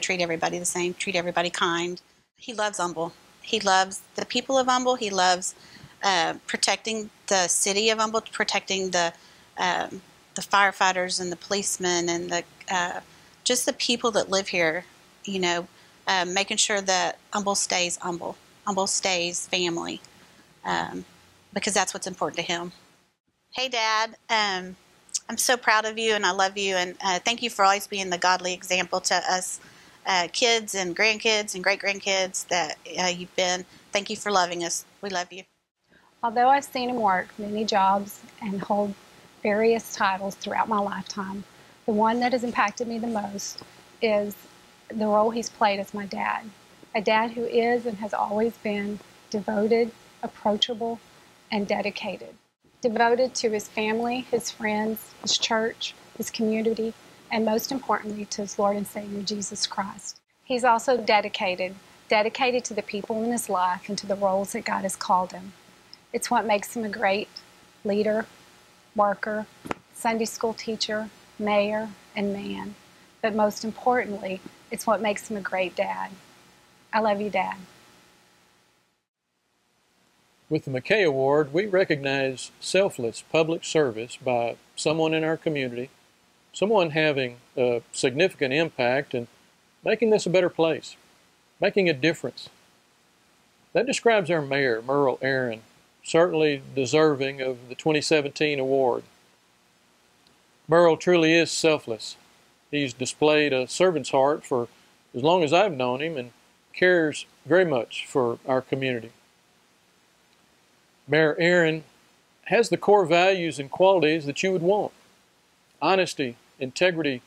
Treat everybody the same, treat everybody kind. He loves Humble. He loves the people of Humble. He loves protecting the city of Humble, protecting the firefighters and the policemen and just the people that live here, making sure that Humble stays Humble. Humble stays family, because that's what's important to him. Hey, Dad, I'm so proud of you and I love you, and thank you for always being the godly example to us kids and grandkids and great-grandkids that you've been. Thank you for loving us. We love you. Although I've seen him work many jobs and hold various titles throughout my lifetime, the one that has impacted me the most is the role he's played as my dad. A dad who is and has always been devoted, approachable, and dedicated. Devoted to his family, his friends, his church, his community, and most importantly to his Lord and Savior Jesus Christ. He's also dedicated to the people in his life and to the roles that God has called him. It's what makes him a great leader, worker, Sunday school teacher, mayor, and man. But most importantly, it's what makes him a great dad. I love you, Dad. With the McKay Award, we recognize selfless public service by someone in our community, someone having a significant impact and making this a better place, making a difference. That describes our mayor, Merle Aaron, certainly deserving of the 2017 award. Merle truly is selfless. He's displayed a servant's heart for as long as I've known him and cares very much for our community. Mayor Aaron has the core values and qualities that you would want: honesty, integrity,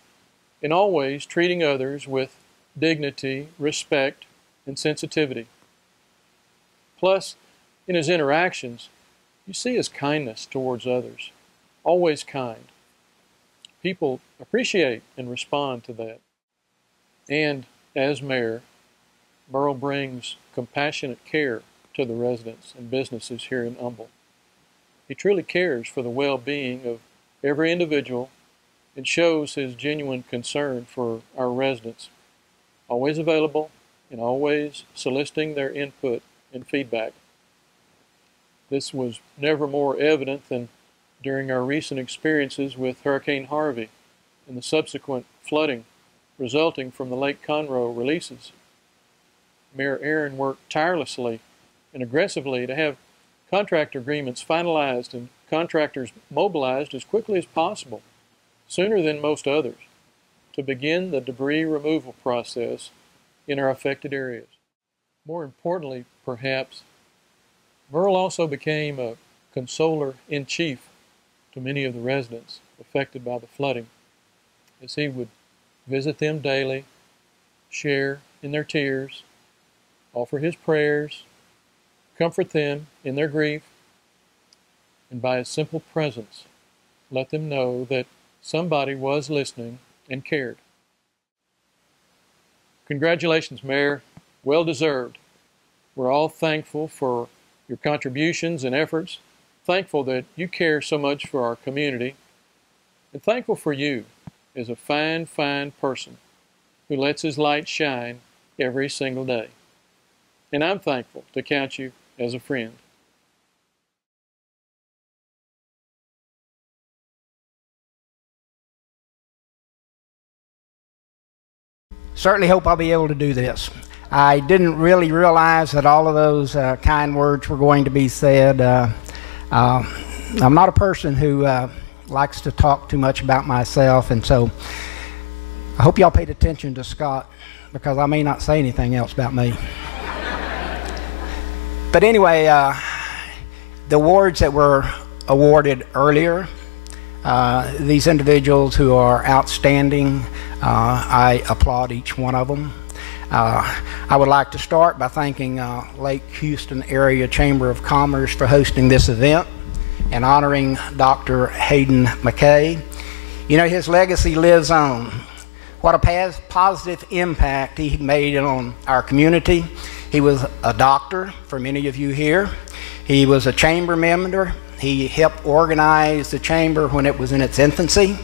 and always treating others with dignity, respect, and sensitivity. Plus, in his interactions, you see his kindness towards others, always kind. People appreciate and respond to that. And as mayor, Merle brings compassionate care to the residents and businesses here in Humble. He truly cares for the well-being of every individual and shows his genuine concern for our residents, always available and always soliciting their input and feedback. This was never more evident than during our recent experiences with Hurricane Harvey and the subsequent flooding resulting from the Lake Conroe releases. Mayor Aaron worked tirelessly and aggressively to have contractor agreements finalized and contractors mobilized as quickly as possible, sooner than most others, to begin the debris removal process in our affected areas. More importantly, perhaps, Merle also became a consoler-in-chief to many of the residents affected by the flooding, as he would visit them daily, share in their tears, offer his prayers, comfort them in their grief, and by his simple presence, let them know that somebody was listening and cared. Congratulations, Mayor. Well deserved. We're all thankful for your contributions and efforts, thankful that you care so much for our community, and thankful for you as a fine, fine person who lets his light shine every single day. And I'm thankful to count you as a friend. Certainly hope I'll be able to do this. I didn't really realize that all of those kind words were going to be said. I'm not a person who likes to talk too much about myself, and so I hope y'all paid attention to Scott, because I may not say anything else about me. But anyway, the awards that were awarded earlier, these individuals who are outstanding. I applaud each one of them. I would like to start by thanking Lake Houston Area Chamber of Commerce for hosting this event and honoring Dr. Haden McKay. You know, his legacy lives on. What a positive impact he made on our community. He was a doctor for many of you here. He was a chamber member. He helped organize the chamber when it was in its infancy.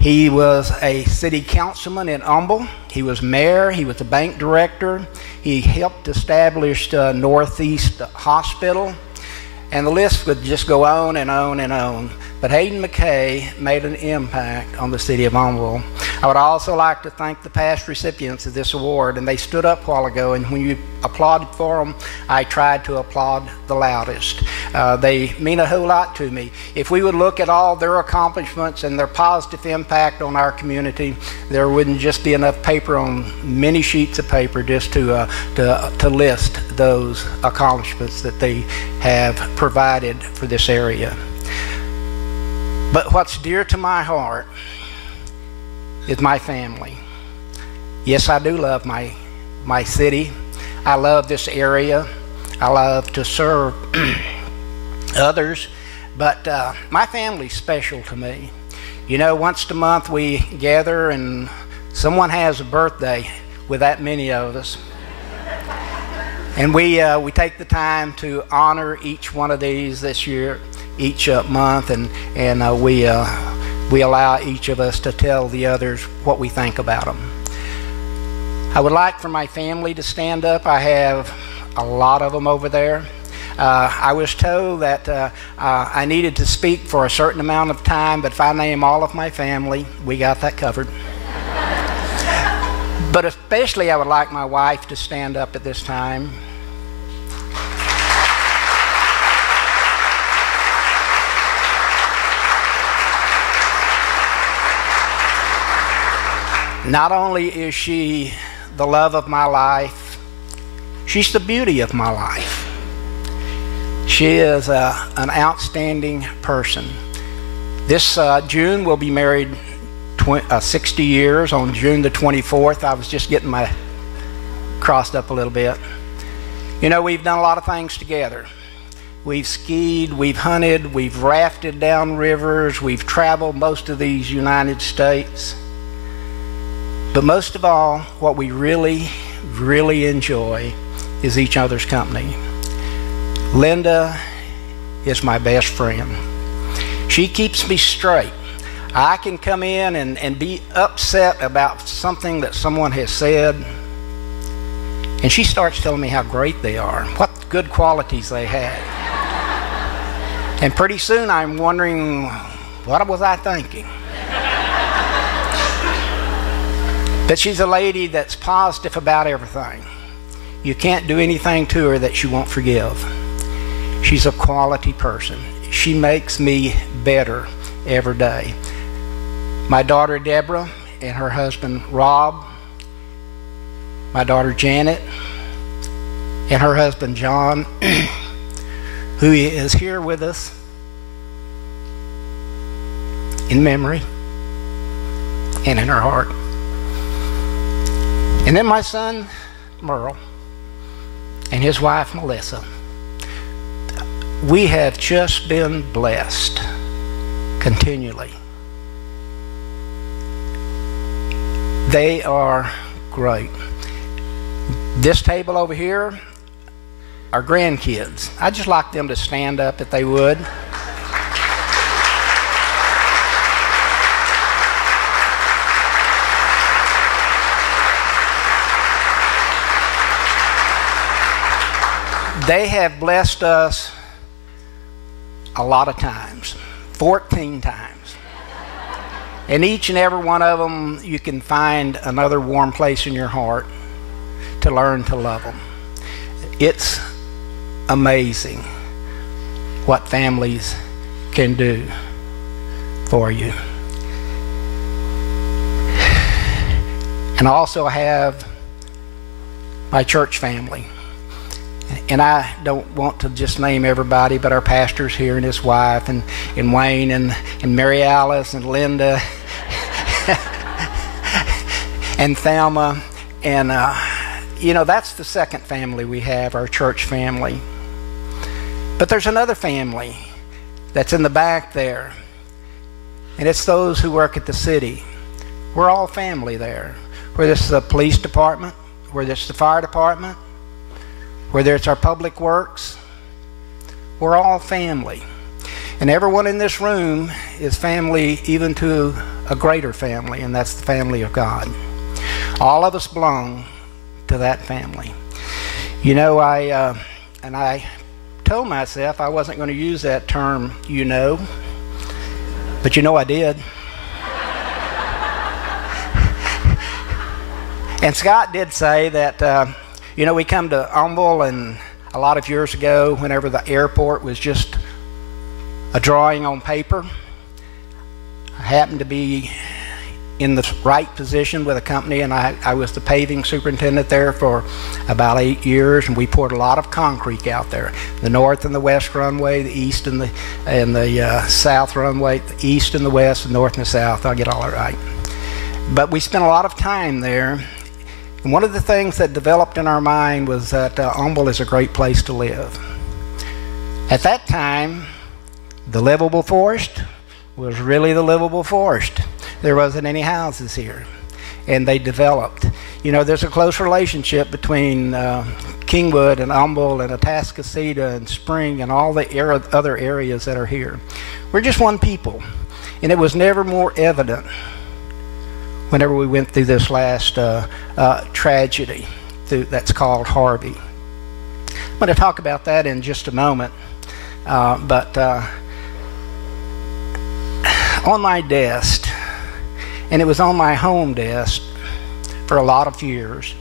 He was a city councilman in Humble. He was mayor. He was a bank director. He helped establish Northeast Hospital. And the list would just go on and on and on. But Haden McKay made an impact on the city of Humble. I would also like to thank the past recipients of this award, and they stood up a while ago, and when you applauded for them, I tried to applaud the loudest. They mean a whole lot to me. If we would look at all their accomplishments and their positive impact on our community, there wouldn't just be enough paper on many sheets of paper just to list those accomplishments that they have provided for this area. But what's dear to my heart is my family. Yes, I do love my city. I love this area. I love to serve others, but my family's special to me. You know, once a month we gather and someone has a birthday with that many of us. And we take the time to honor each one of these this year, each month, and we allow each of us to tell the others what we think about them. I would like for my family to stand up. I have a lot of them over there. I was told that I needed to speak for a certain amount of time, but if I name all of my family, we got that covered. But especially I would like my wife to stand up at this time. Not only is she the love of my life, she's the beauty of my life. She is an outstanding person. This June we'll be married 60 years on June the 24th. I was just getting my crossed up a little bit. You know, we've done a lot of things together. We've skied, we've hunted, we've rafted down rivers, we've traveled most of these United States. But most of all, what we really, really enjoy is each other's company. Linda is my best friend. She keeps me straight. I can come in and be upset about something that someone has said, and she starts telling me how great they are, what good qualities they have. And pretty soon I'm wondering, what was I thinking? But she's a lady that's positive about everything. You can't do anything to her that she won't forgive. She's a quality person. She makes me better every day. My daughter Deborah and her husband Rob, my daughter Janet and her husband John, who is here with us in memory and in her heart. And then my son Merle and his wife Melissa. We have just been blessed continually. They are great. This table over here are grandkids. I'd just like them to stand up if they would. They have blessed us a lot of times, 14 times. And each and every one of them, you can find another warm place in your heart to learn to love them. It's amazing what families can do for you. And I also have my church family. and I don't want to just name everybody, but our pastor's here and his wife, and Wayne, and Mary Alice, and Linda, and Thelma, and that's the second family we have, our church family. But there's another family that's in the back there, and it's those who work at the city. We're all family there, whether it's the police department, whether it's the fire department, whether it's our public works. We're all family. And everyone in this room is family, even to a greater family, and that's the family of God. All of us belong to that family. I told myself I wasn't going to use that term, but I did. And Scott did say that, we come to Humble, and a lot of years ago, whenever the airport was just a drawing on paper, I happened to be in the right position with a company, and I was the paving superintendent there for about 8 years, and we poured a lot of concrete out there. The north and the west runway, the east and the south runway, the east and the west, the north and the south. I'll get all that right. But we spent a lot of time there, and one of the things that developed in our mind was that Humble is a great place to live. At that time, the livable forest was really the livable forest. There wasn't any houses here, and they developed. There's a close relationship between Kingwood and Humble and Atascocita and Spring and all the other areas that are here. We're just one people, and it was never more evident whenever we went through this last tragedy that's called Harvey. I'm going to talk about that in just a moment, but on my desk, and it was on my home desk for a lot of years,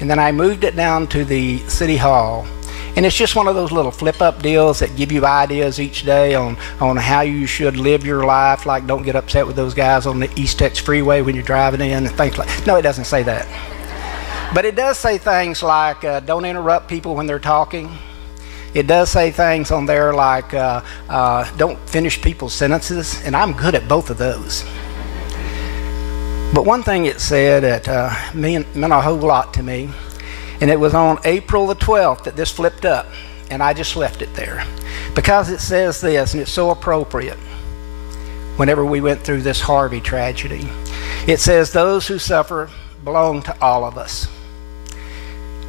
and then I moved it down to the City Hall, and it's just one of those little flip-up deals that give you ideas each day on how you should live your life, like don't get upset with those guys on the East Texas Freeway when you're driving in and things like. No, it doesn't say that, but it does say things like don't interrupt people when they're talking. It does say things on there like don't finish people's sentences, and I'm good at both of those. But one thing it said that meant a whole lot to me, and it was on April the 12th that this flipped up, and I just left it there because it says this, and it's so appropriate whenever we went through this Harvey tragedy. It says, those who suffer belong to all of us,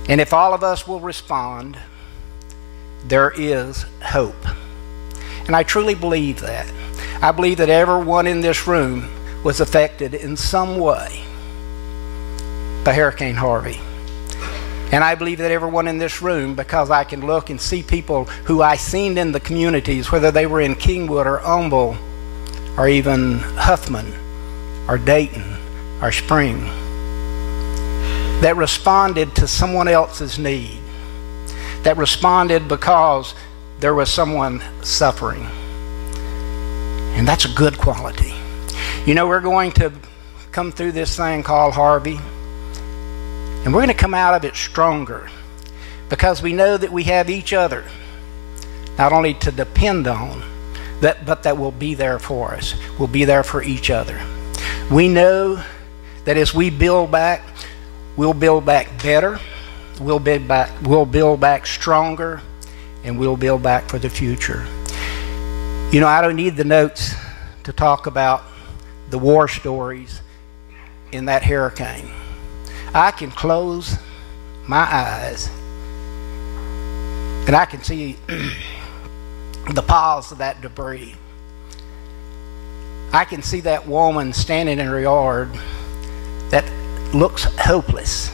and if all of us will respond, there is hope. And I truly believe that. I believe that everyone in this room was affected in some way by Hurricane Harvey. And I believe that everyone in this room, because I can look and see people who I seen in the communities, whether they were in Kingwood or Humble or even Huffman or Dayton or Spring, that responded to someone else's need, that responded because there was someone suffering. And that's a good quality. We're going to come through this thing called Harvey, and we're going to come out of it stronger because we know that we have each other, not only to depend on, but that will be there for us. We'll be there for each other. We know that as we build back, we'll build back better, we'll build back stronger, and we'll build back for the future. I don't need the notes to talk about the war stories in that hurricane. I can close my eyes and I can see the piles of that debris. I can see that woman standing in her yard that looks hopeless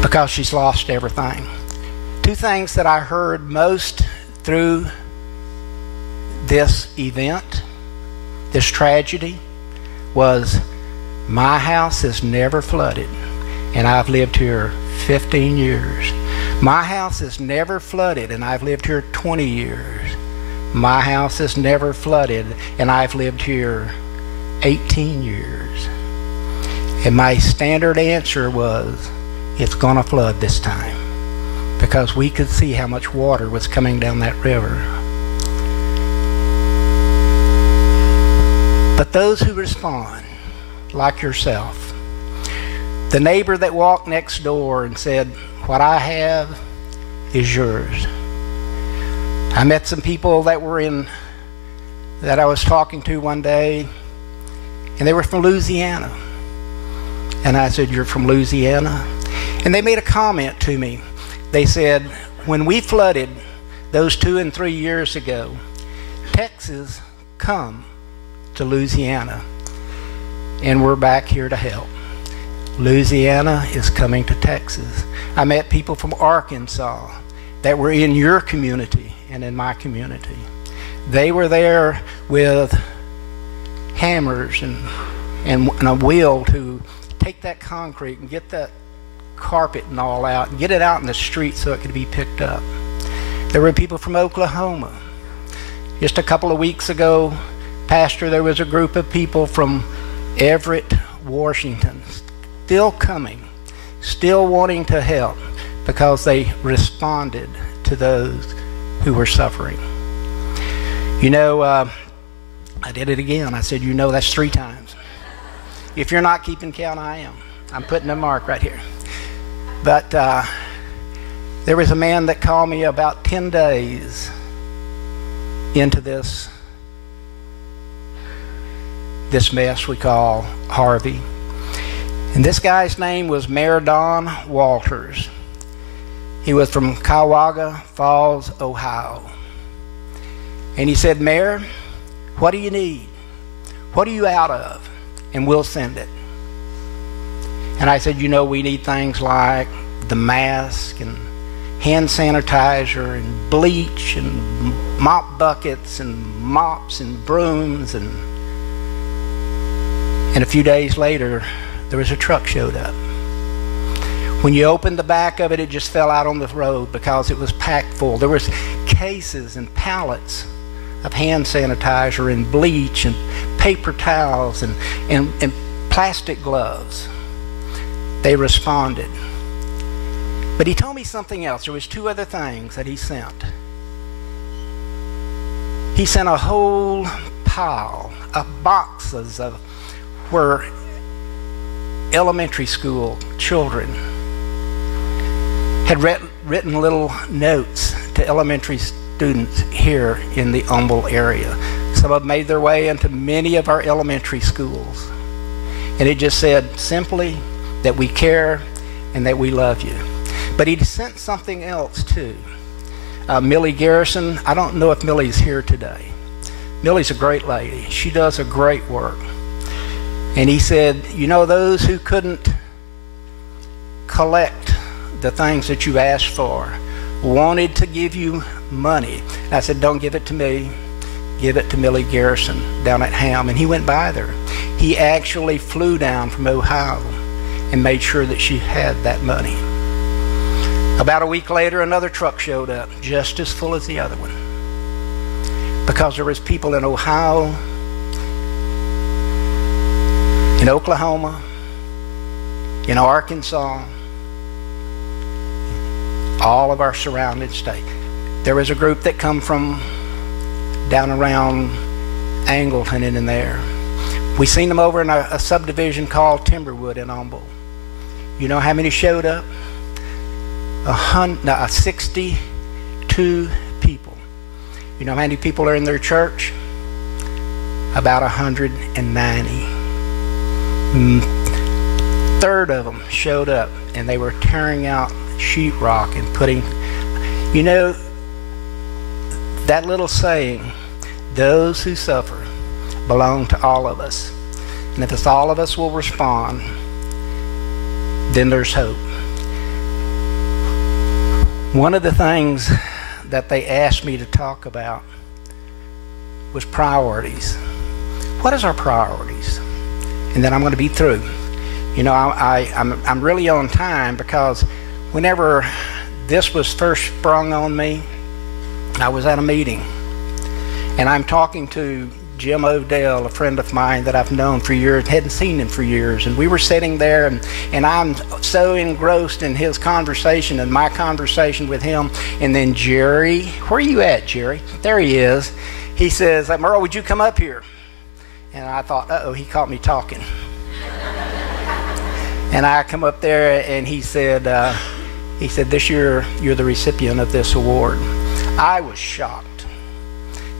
because she's lost everything. Two things that I heard most through this event, this tragedy, was my house is never flooded, and I've lived here 15 years. My house is never flooded, and I've lived here 20 years. My house is never flooded, and I've lived here 18 years. And my standard answer was, it's going to flood this time, because we could see how much water was coming down that river. But those who respond, like yourself, the neighbor that walked next door and said, what I have is yours. I met some people that I was talking to one day, and they were from Louisiana. And I said, you're from Louisiana? And they made a comment to me. They said, when we flooded those 2 and 3 years ago, Texas come to Louisiana, and we're back here to help. Louisiana is coming to Texas. I met people from Arkansas that were in your community and in my community. They were there with hammers and a wheel to take that concrete and get that carpet and all out and get it out in the street so it could be picked up. There were people from Oklahoma. Just a couple of weeks ago, Pastor, there was a group of people from Everett, Washington, still coming, still wanting to help because they responded to those who were suffering. You know, I did it again. I said, you know, that's 3 times. If you're not keeping count, I am. I'm putting a mark right here. But there was a man that called me about 10 days into this mess we call Harvey. And this guy's name was Mayor Don Walters. He was from Cuyahoga Falls, Ohio. And he said, Mayor, what do you need? What are you out of? And we'll send it. And I said, you know, we need things like the mask and hand sanitizer and bleach and mop buckets and mops and brooms. And a few days later, there was a truck showed up. When you opened the back of it, it just fell out on the road because it was packed full. There was cases and pallets of hand sanitizer and bleach and paper towels and plastic gloves. They responded. But he told me something else. There was 2 other things that he sent. He sent a whole pile of boxes of where elementary school children had written little notes to elementary students here in the Humble area. Some of them made their way into many of our elementary schools. And it just said simply that we care and that we love you. But he sent something else too. Millie Garrison, I don't know if Millie's here today. Millie's a great lady. She does a great work. And he said, you know, those who couldn't collect the things that you asked for wanted to give you money. And I said, don't give it to me. Give it to Millie Garrison down at Ham. And he went by there. He actually flew down from Ohio and made sure that she had that money. About a week later, another truck showed up, just as full as the other one. Because there was people in Ohio, in Oklahoma, in Arkansas, all of our surrounding state. There was a group that come from down around Angleton and in there. We seen them over in a subdivision called Timberwood in Humble. You know how many showed up? 62 people. You know how many people are in their church? About 190. Third of them showed up, and they were tearing out sheetrock and putting, you know, that little saying, those who suffer belong to all of us. And if it's all of us will respond, then there's hope. One of the things that they asked me to talk about was priorities. What is our priorities? And then I'm going to be through. You know, I'm really on time because whenever this was first sprung on me, I was at a meeting and I'm talking to Jim Odell, a friend of mine that I've known for years, hadn't seen him for years, and we were sitting there, and I'm so engrossed in his conversation and my conversation with him, and then Jerry, where are you at, Jerry? There he is. He says, Merle, would you come up here? And I thought, uh-oh, he caught me talking. And I come up there, and he said, this year you're the recipient of this award. I was shocked.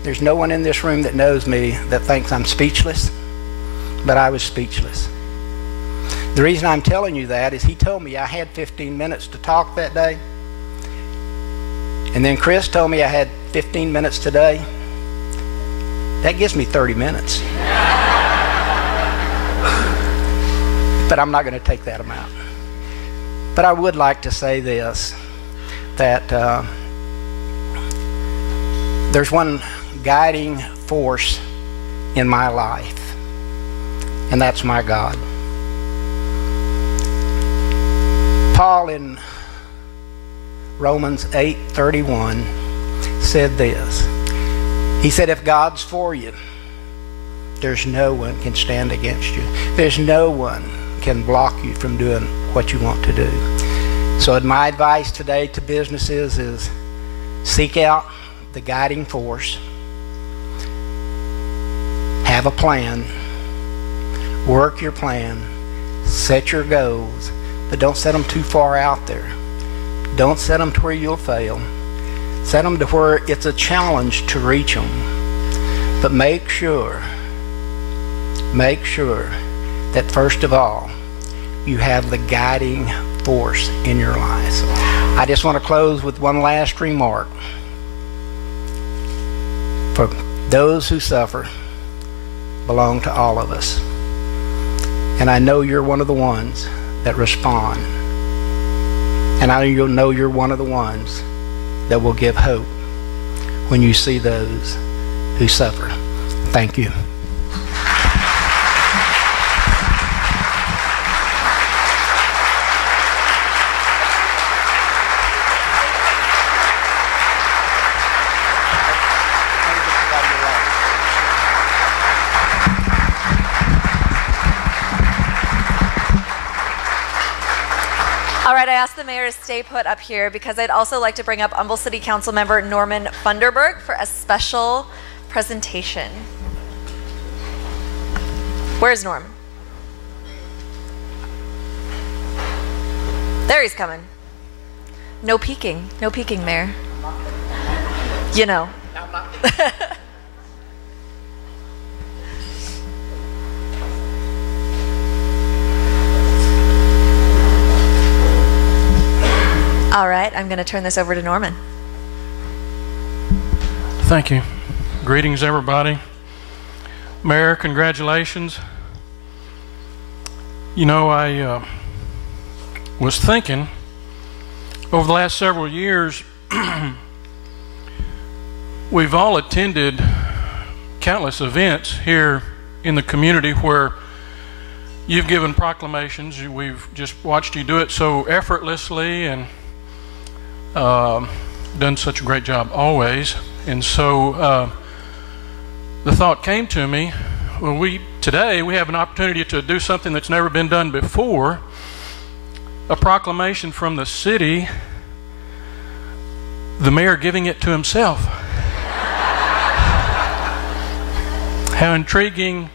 There's no one in this room that knows me that thinks I'm speechless, but I was speechless. The reason I'm telling you that is he told me I had 15 minutes to talk that day. And then Chris told me I had 15 minutes today. That gives me 30 minutes. But I'm not going to take that amount. But I would like to say this, that there's one guiding force in my life, and that's my God. Paul in Romans 8:31 said this. He said, if God's for you, there's no one can stand against you. There's no one can block you from doing what you want to do. So my advice today to businesses is seek out the guiding force. Have a plan. Work your plan. Set your goals. But don't set them too far out there. Don't set them to where you'll fail. Set them to where it's a challenge to reach them. But make sure that first of all, you have the guiding force in your lives. I just want to close with one last remark. For those who suffer belong to all of us. And I know you're one of the ones that respond. And I know you're one of the ones that will give hope when you see those who suffer. Thank you. All right, I asked the mayor to stay put up here because I'd also like to bring up Humble City Council member Norman Funderburg for a special presentation. Where's Norm? There he's coming. No peeking, Mayor. You know. All right, I'm going to turn this over to Norman. Thank you. Greetings, everybody. Mayor, congratulations. You know, I was thinking over the last several years, we've all attended countless events here in the community where you've given proclamations. We've just watched you do it so effortlessly and done such a great job always. And so the thought came to me, well, today we have an opportunity to do something that's never been done before, a proclamation from the city, the mayor giving it to himself. How intriguing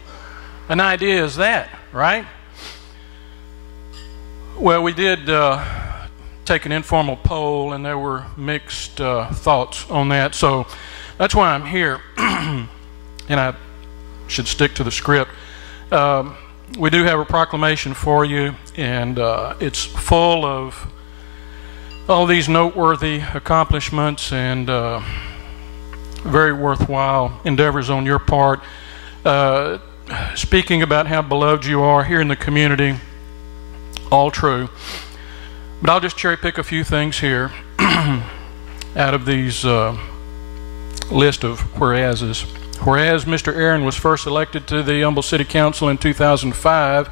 an idea is that, right? Well, we did take an informal poll, and there were mixed thoughts on that. So that's why I'm here, and I should stick to the script. We do have a proclamation for you, and it's full of all these noteworthy accomplishments and very worthwhile endeavors on your part. Speaking about how beloved you are here in the community, all true. But I'll just cherry pick a few things here out of these list of whereases. Whereas Mr. Aaron was first elected to the Humble City Council in 2005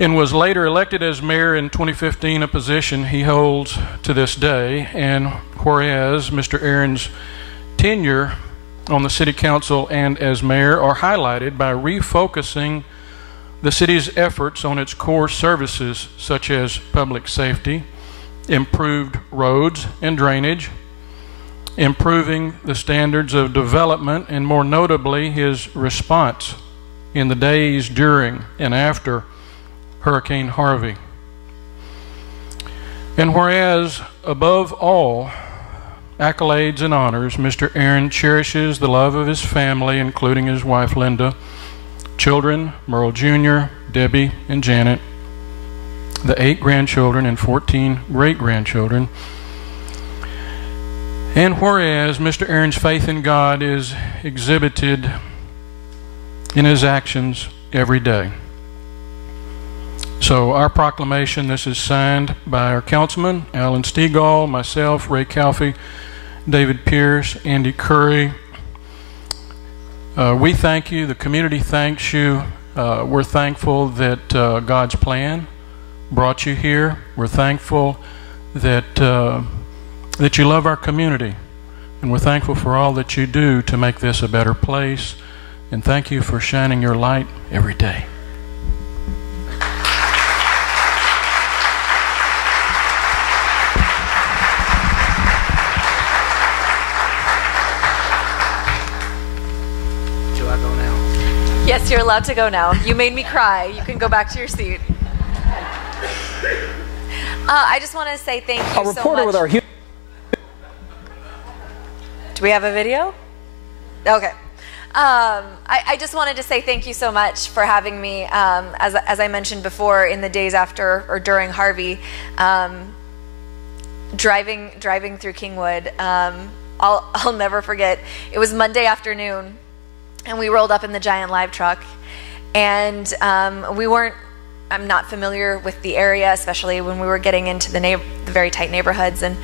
and was later elected as mayor in 2015, a position he holds to this day. And whereas Mr. Aaron's tenure on the City Council and as mayor are highlighted by refocusing the city's efforts on its core services such as public safety, improved roads and drainage, improving the standards of development, and more notably his response in the days during and after Hurricane Harvey. And whereas above all accolades and honors, Mr. Aaron cherishes the love of his family, including his wife Linda, children Merle Jr., Debbie, and Janet, the 8 grandchildren and 14 great-grandchildren. And whereas Mr. Aaron's faith in God is exhibited in his actions every day. So our proclamation, this is signed by our councilman, Alan Stegall, myself, Ray Calfee, David Pierce, Andy Curry. We thank you, the community thanks you. We're thankful that God's plan brought you here. We're thankful that that you love our community, and we're thankful for all that you do to make this a better place, and thank you for shining your light every day. Shall I go now? Yes, you're allowed to go now. You made me cry. You can go back to your seat. I just want to say thank you so much. A reporter with our... Do we have a video? Okay. I just wanted to say thank you so much for having me. As I mentioned before, in the days after or during Harvey, driving through Kingwood, I'll never forget. It was Monday afternoon, and we rolled up in the giant live truck, and I'm not familiar with the area, especially when we were getting into the very tight neighborhoods, and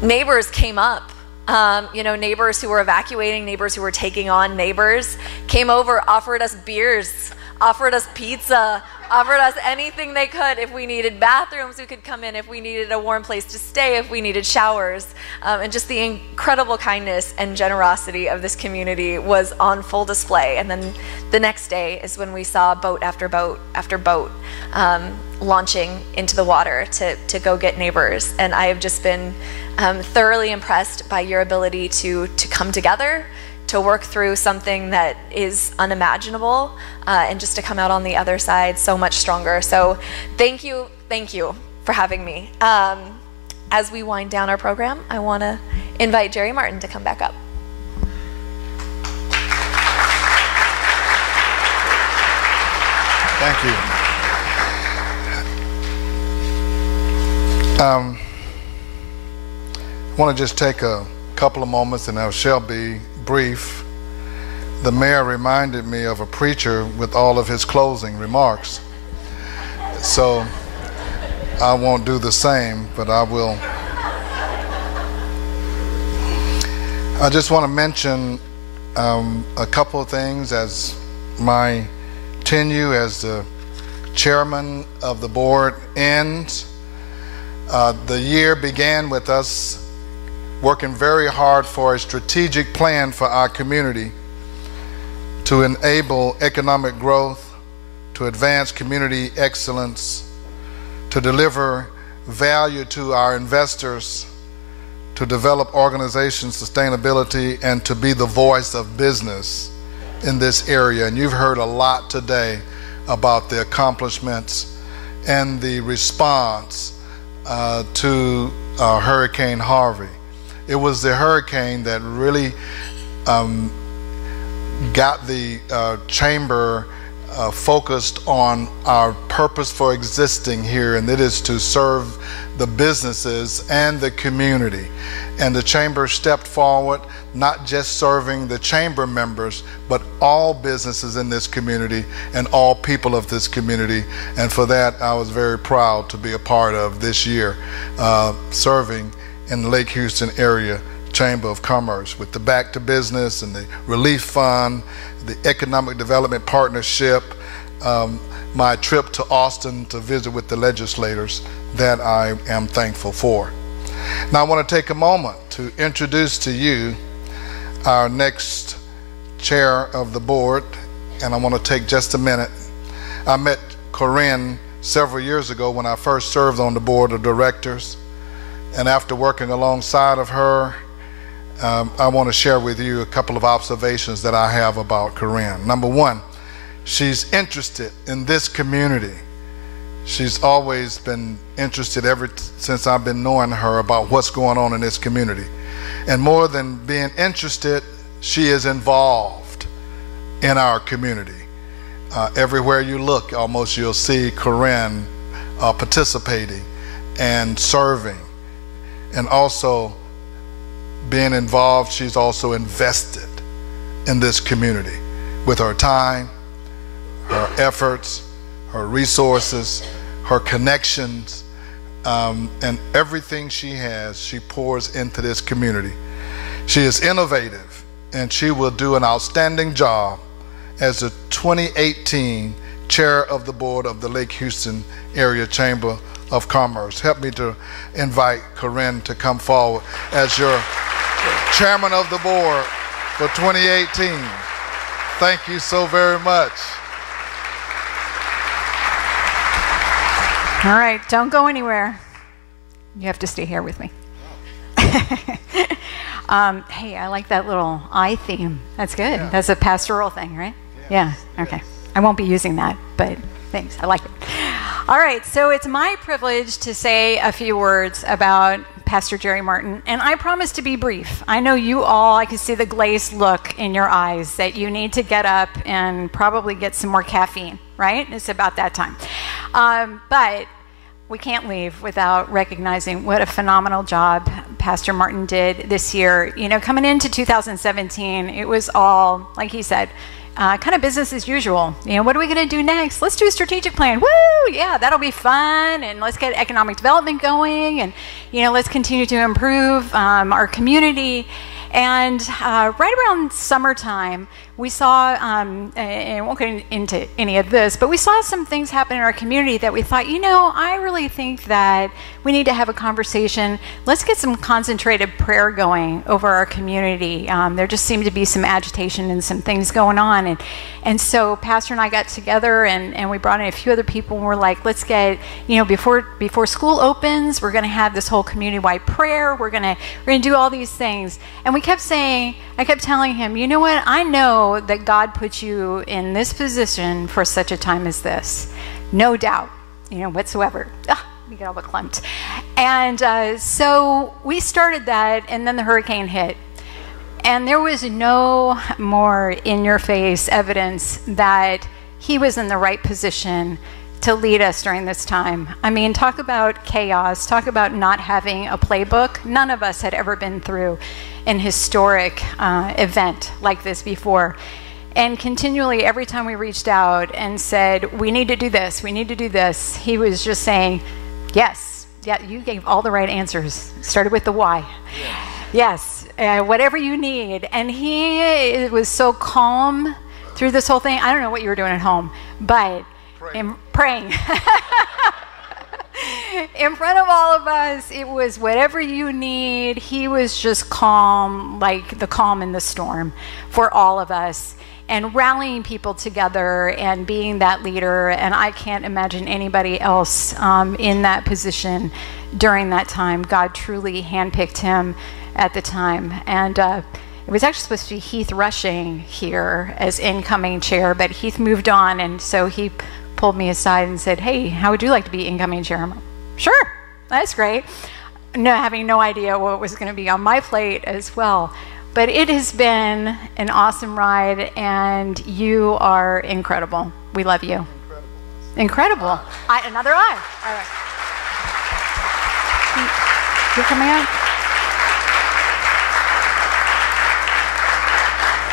neighbors came up. Neighbors who were evacuating, neighbors who were taking on neighbors, came over, offered us beers, offered us pizza, offered us anything they could. If we needed bathrooms, we could come in. If we needed a warm place to stay, if we needed showers. And just the incredible kindness and generosity of this community was on full display. And then the next day is when we saw boat after boat after boat launching into the water to go get neighbors. And I have just been thoroughly impressed by your ability to come together, to work through something that is unimaginable, and just to come out on the other side so much stronger. So thank you for having me. As we wind down our program, I want to invite Jerry Martin to come back up. Thank you. I want to just take a couple of moments, and I shall be brief. The mayor reminded me of a preacher with all of his closing remarks. So I won't do the same, but I will. I just want to mention a couple of things as my tenure as the chairman of the board ends. The year began with us working very hard for a strategic plan for our community to enable economic growth, to advance community excellence, to deliver value to our investors, to develop organization sustainability, and to be the voice of business in this area. And you've heard a lot today about the accomplishments and the response to Hurricane Harvey. It was the hurricane that really got the chamber focused on our purpose for existing here, and it is to serve the businesses and the community. And the chamber stepped forward, not just serving the chamber members, but all businesses in this community and all people of this community. And for that, I was very proud to be a part of this year, serving in the Lake Houston area Chamber of Commerce with the Back to Business and the Relief Fund, the Economic Development Partnership, my trip to Austin to visit with the legislators that I am thankful for. Now I want to take a moment to introduce to you our next chair of the board, and I want to take just a minute. I met Corinn several years ago when I first served on the board of directors, and after working alongside of her, I want to share with you a couple of observations that I have about Corinn. Number one, she's interested in this community. She's always been interested ever since I've been knowing her about what's going on in this community. And more than being interested, she is involved in our community. Everywhere you look, almost you'll see Corinn participating and serving, and also being involved. She's also invested in this community with her time, her efforts, her resources, her connections, and everything she has, she pours into this community. She is innovative, and she will do an outstanding job as the 2018 chair of the board of the Lake Houston Area Chamber of Commerce. Help me to invite Corinn to come forward as your chairman of the board for 2018. Thank you so very much. All right, don't go anywhere. You have to stay here with me. Hey, I like that little eye theme. That's good. Yeah. That's a pastoral thing, right? Yeah. Okay. I won't be using that, but thanks. I like it. All right, so it's my privilege to say a few words about Pastor Jerry Martin, and I promise to be brief. I know you all, I can see the glazed look in your eyes that you need to get up and probably get some more caffeine, right? It's about that time. But we can't leave without recognizing what a phenomenal job Pastor Martin did this year. You know, coming into 2017, it was all, like he said, kind of business as usual. You know, what are we going to do next? Let's do a strategic plan. Woo! Yeah, that'll be fun. And let's get economic development going. And, you know, let's continue to improve our community. And right around summertime, we saw, and I won't get into any of this, but we saw some things happen in our community that we thought, you know, I really think that we need to have a conversation. Let's get some concentrated prayer going over our community. There just seemed to be some agitation and some things going on. And so Pastor and I got together, and we brought in a few other people, and we're like, let's get, you know, before school opens, we're going to have this whole community-wide prayer. We're going to do all these things. And we kept saying, I kept telling him, you know what, I know that God put you in this position for such a time as this. No doubt, you know, whatsoever. We get all verklempt. And so we started that, and then the hurricane hit. And there was no more in-your-face evidence that he was in the right position to lead us during this time. I mean, talk about chaos, talk about not having a playbook. None of us had ever been through an historic event like this before. And continually, every time we reached out and said, we need to do this, we need to do this, he was just saying, yes, yeah, you gave all the right answers. Started with the why. Yes, whatever you need. And he was so calm through this whole thing. I don't know what you were doing at home, but praying. In front of all of us, it was whatever you need. He was just calm, like the calm in the storm for all of us, and rallying people together and being that leader. And I can't imagine anybody else in that position during that time. God truly handpicked him at the time. And it was actually supposed to be Heath Rushing here as incoming chair, but Heath moved on, and so he pulled me aside and said, hey, how would you like to be incoming chair? I'm like, sure, that's great. No, having no idea what was going to be on my plate as well. But it has been an awesome ride, and you are incredible. We love you. Incredible. Another eye. All right. You're coming out?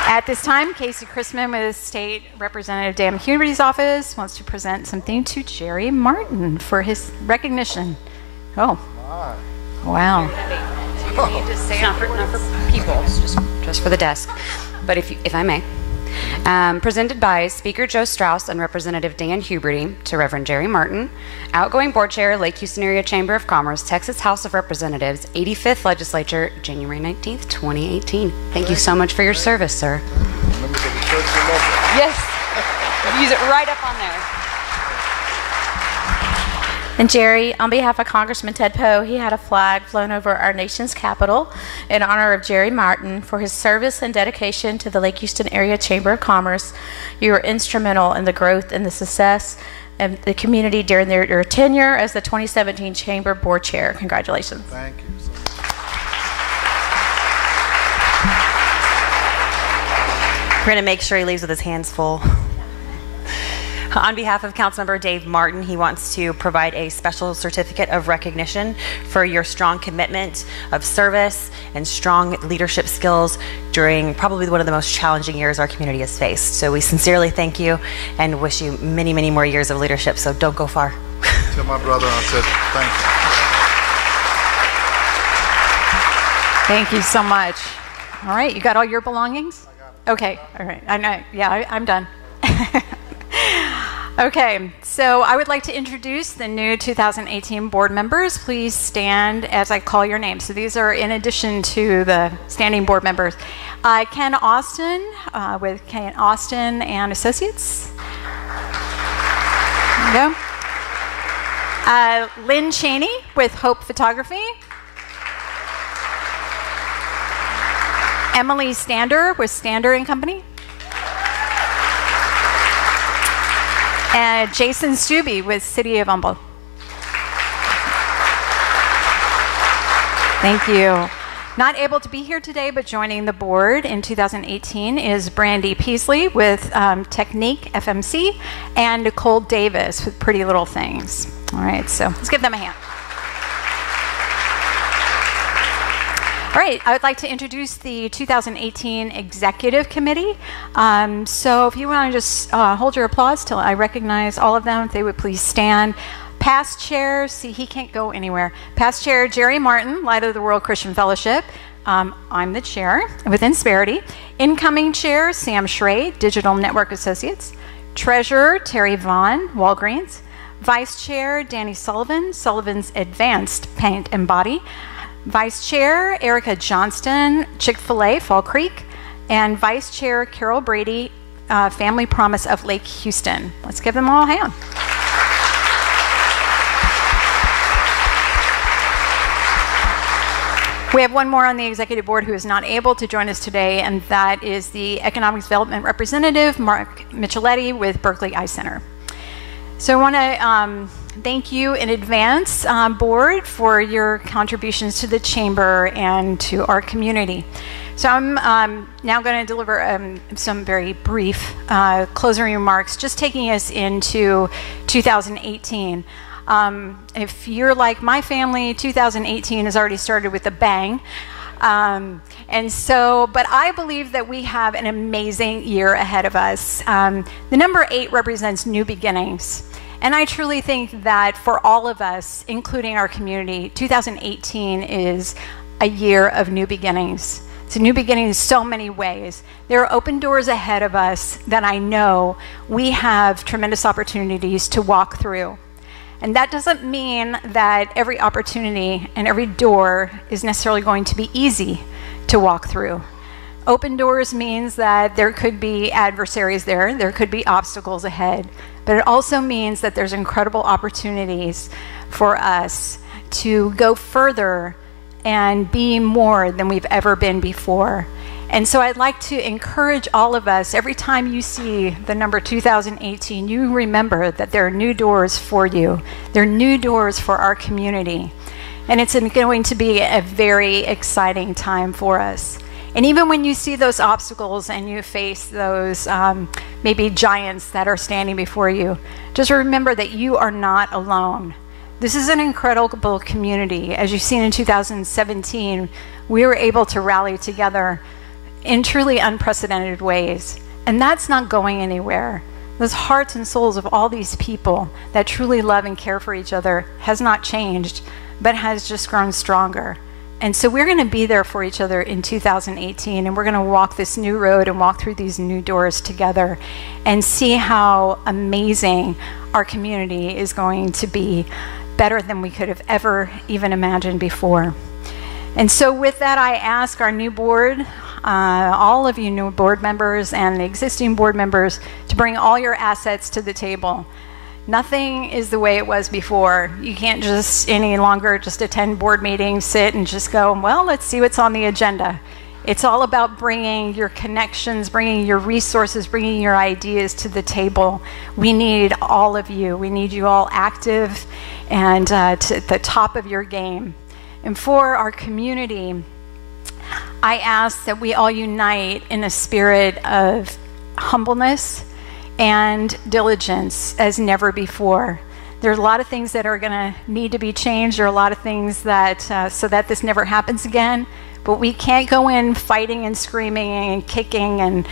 At this time, Casey Chrisman with State Representative Dan Huberty's office wants to present something to Jerry Martin for his recognition. Oh, wow. You need to say not for people, just for the desk. But if I may. Presented by Speaker Joe Strauss and Representative Dan Huberty to Reverend Jerry Martin, outgoing board chair, Lake Houston Area Chamber of Commerce, Texas House of Representatives, 85th Legislature, January 19th, 2018. Thank you so much for your service, sir. Let me Yes. Use it right up on there. And Jerry, on behalf of Congressman Ted Poe, he had a flag flown over our nation's capital in honor of Jerry Martin for his service and dedication to the Lake Houston Area Chamber of Commerce. You were instrumental in the growth and the success of the community during your tenure as the 2017 Chamber Board Chair. Congratulations. Thank you. We're going to make sure he leaves with his hands full. On behalf of Councilmember Dave Martin, he wants to provide a special certificate of recognition for your strong commitment of service and strong leadership skills during probably one of the most challenging years our community has faced. So we sincerely thank you and wish you many, many more years of leadership, so don't go far. Tell my brother I said thank you. Thank you so much. All right, you got all your belongings? Okay, all right. I know. Yeah, I'm done. Okay, so I would like to introduce the new 2018 board members. Please stand as I call your name. So these are in addition to the standing board members. Ken Austin with Ken Austin and Associates. There you go. Lynn Cheney with Hope Photography. Emily Stander with Stander and Company. And Jason Stubbe with City of Humble. Thank you. Not able to be here today, but joining the board in 2018 is Brandy Peasley with Technique FMC and Nicole Davis with Pretty Little Things. All right, so let's give them a hand. All right, I would like to introduce the 2018 Executive Committee. So if you want to just hold your applause till I recognize all of them, if they would please stand. Past Chair, see he can't go anywhere. Past Chair Jerry Martin, Light of the World Christian Fellowship. I'm the chair with Insperity. Incoming Chair Sam Schrade, Digital Network Associates. Treasurer Terry Vaughn, Walgreens. Vice Chair Danny Sullivan, Sullivan's Advanced Paint and Body. Vice Chair Erica Johnston, Chick-fil-A, Fall Creek, and Vice Chair Carol Brady, Family Promise of Lake Houston. Let's give them all a hand. We have one more on the executive board who is not able to join us today, and that is the Economic Development Representative, Mark Micheletti with Berkeley Eye Center. So I want to thank you in advance, board, for your contributions to the chamber and to our community. So I'm now going to deliver some very brief closing remarks, just taking us into 2018. If you're like my family, 2018 has already started with a bang. And so, but I believe that we have an amazing year ahead of us. The number 8 represents new beginnings. And I truly think that for all of us, including our community, 2018 is a year of new beginnings. It's a new beginning in so many ways. There are open doors ahead of us that I know we have tremendous opportunities to walk through. And that doesn't mean that every opportunity and every door is necessarily going to be easy to walk through. Open doors means that there could be adversaries there could be obstacles ahead, but it also means that there's incredible opportunities for us to go further and be more than we've ever been before. And so I'd like to encourage all of us, every time you see the number 2018, you remember that there are new doors for you. There are new doors for our community. And it's going to be a very exciting time for us. And even when you see those obstacles and you face those maybe giants that are standing before you, just remember that you are not alone. This is an incredible community. As you've seen in 2017, we were able to rally together in truly unprecedented ways. And that's not going anywhere. Those hearts and souls of all these people that truly love and care for each other has not changed, but has just grown stronger. And so we're going to be there for each other in 2018, and we're going to walk this new road and walk through these new doors together and see how amazing our community is going to be, better than we could have ever even imagined before. And so with that, I ask our new board all of you new board members and the existing board members, to bring all your assets to the table. Nothing is the way it was before. You can't just any longer just attend board meetings, sit and just go, well, let's see what's on the agenda. It's all about bringing your connections, bringing your resources, bringing your ideas to the table. We need all of you. We need you all active and to the top of your game. And for our community, I ask that we all unite in a spirit of humbleness and diligence as never before. There's a lot of things that are going to need to be changed. There are a lot of things that, so that this never happens again. But we can't go in fighting and screaming and kicking and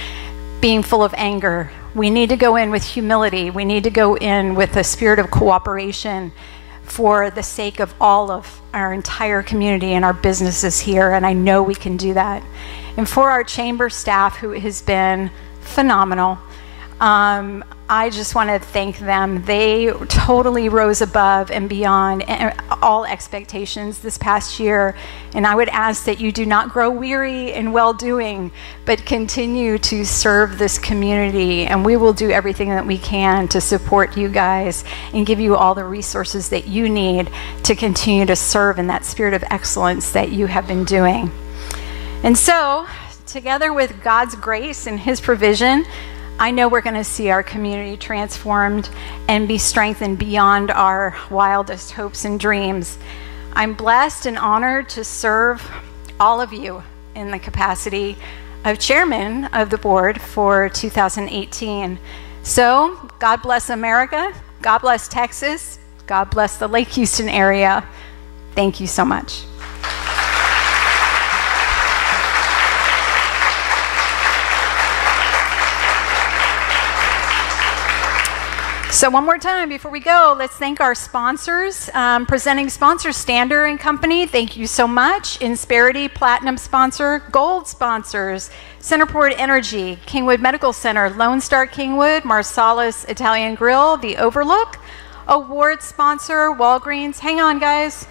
being full of anger. We need to go in with humility. We need to go in with a spirit of cooperation for the sake of all of our entire community and our businesses here. And I know we can do that. And for our chamber staff, who has been phenomenal, I just want to thank them. They totally rose above and beyond all expectations this past year. And I would ask that you do not grow weary in well-doing, but continue to serve this community. And we will do everything that we can to support you guys and give you all the resources that you need to continue to serve in that spirit of excellence that you have been doing. And so, together with God's grace and His provision, I know we're going to see our community transformed and be strengthened beyond our wildest hopes and dreams. I'm blessed and honored to serve all of you in the capacity of chairman of the board for 2018. So, God bless America, God bless Texas, God bless the Lake Houston area. Thank you so much. So one more time before we go, let's thank our sponsors. Presenting sponsors, Stander & Company, thank you so much. Insperity, Platinum sponsor. Gold sponsors, Centerport Energy, Kingwood Medical Center, Lone Star Kingwood, Marsalis Italian Grill, The Overlook. Award sponsor, Walgreens. Hang on, guys.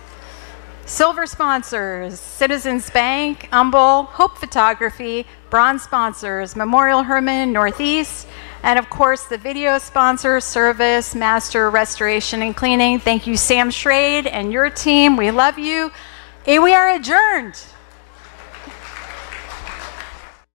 Silver sponsors, Citizens Bank, Humble, Hope Photography. Bronze sponsors, Memorial Hermann, Northeast. And of course, the video sponsor, Service Master Restoration and Cleaning. Thank you, Sam Schrade and your team. We love you. And we are adjourned.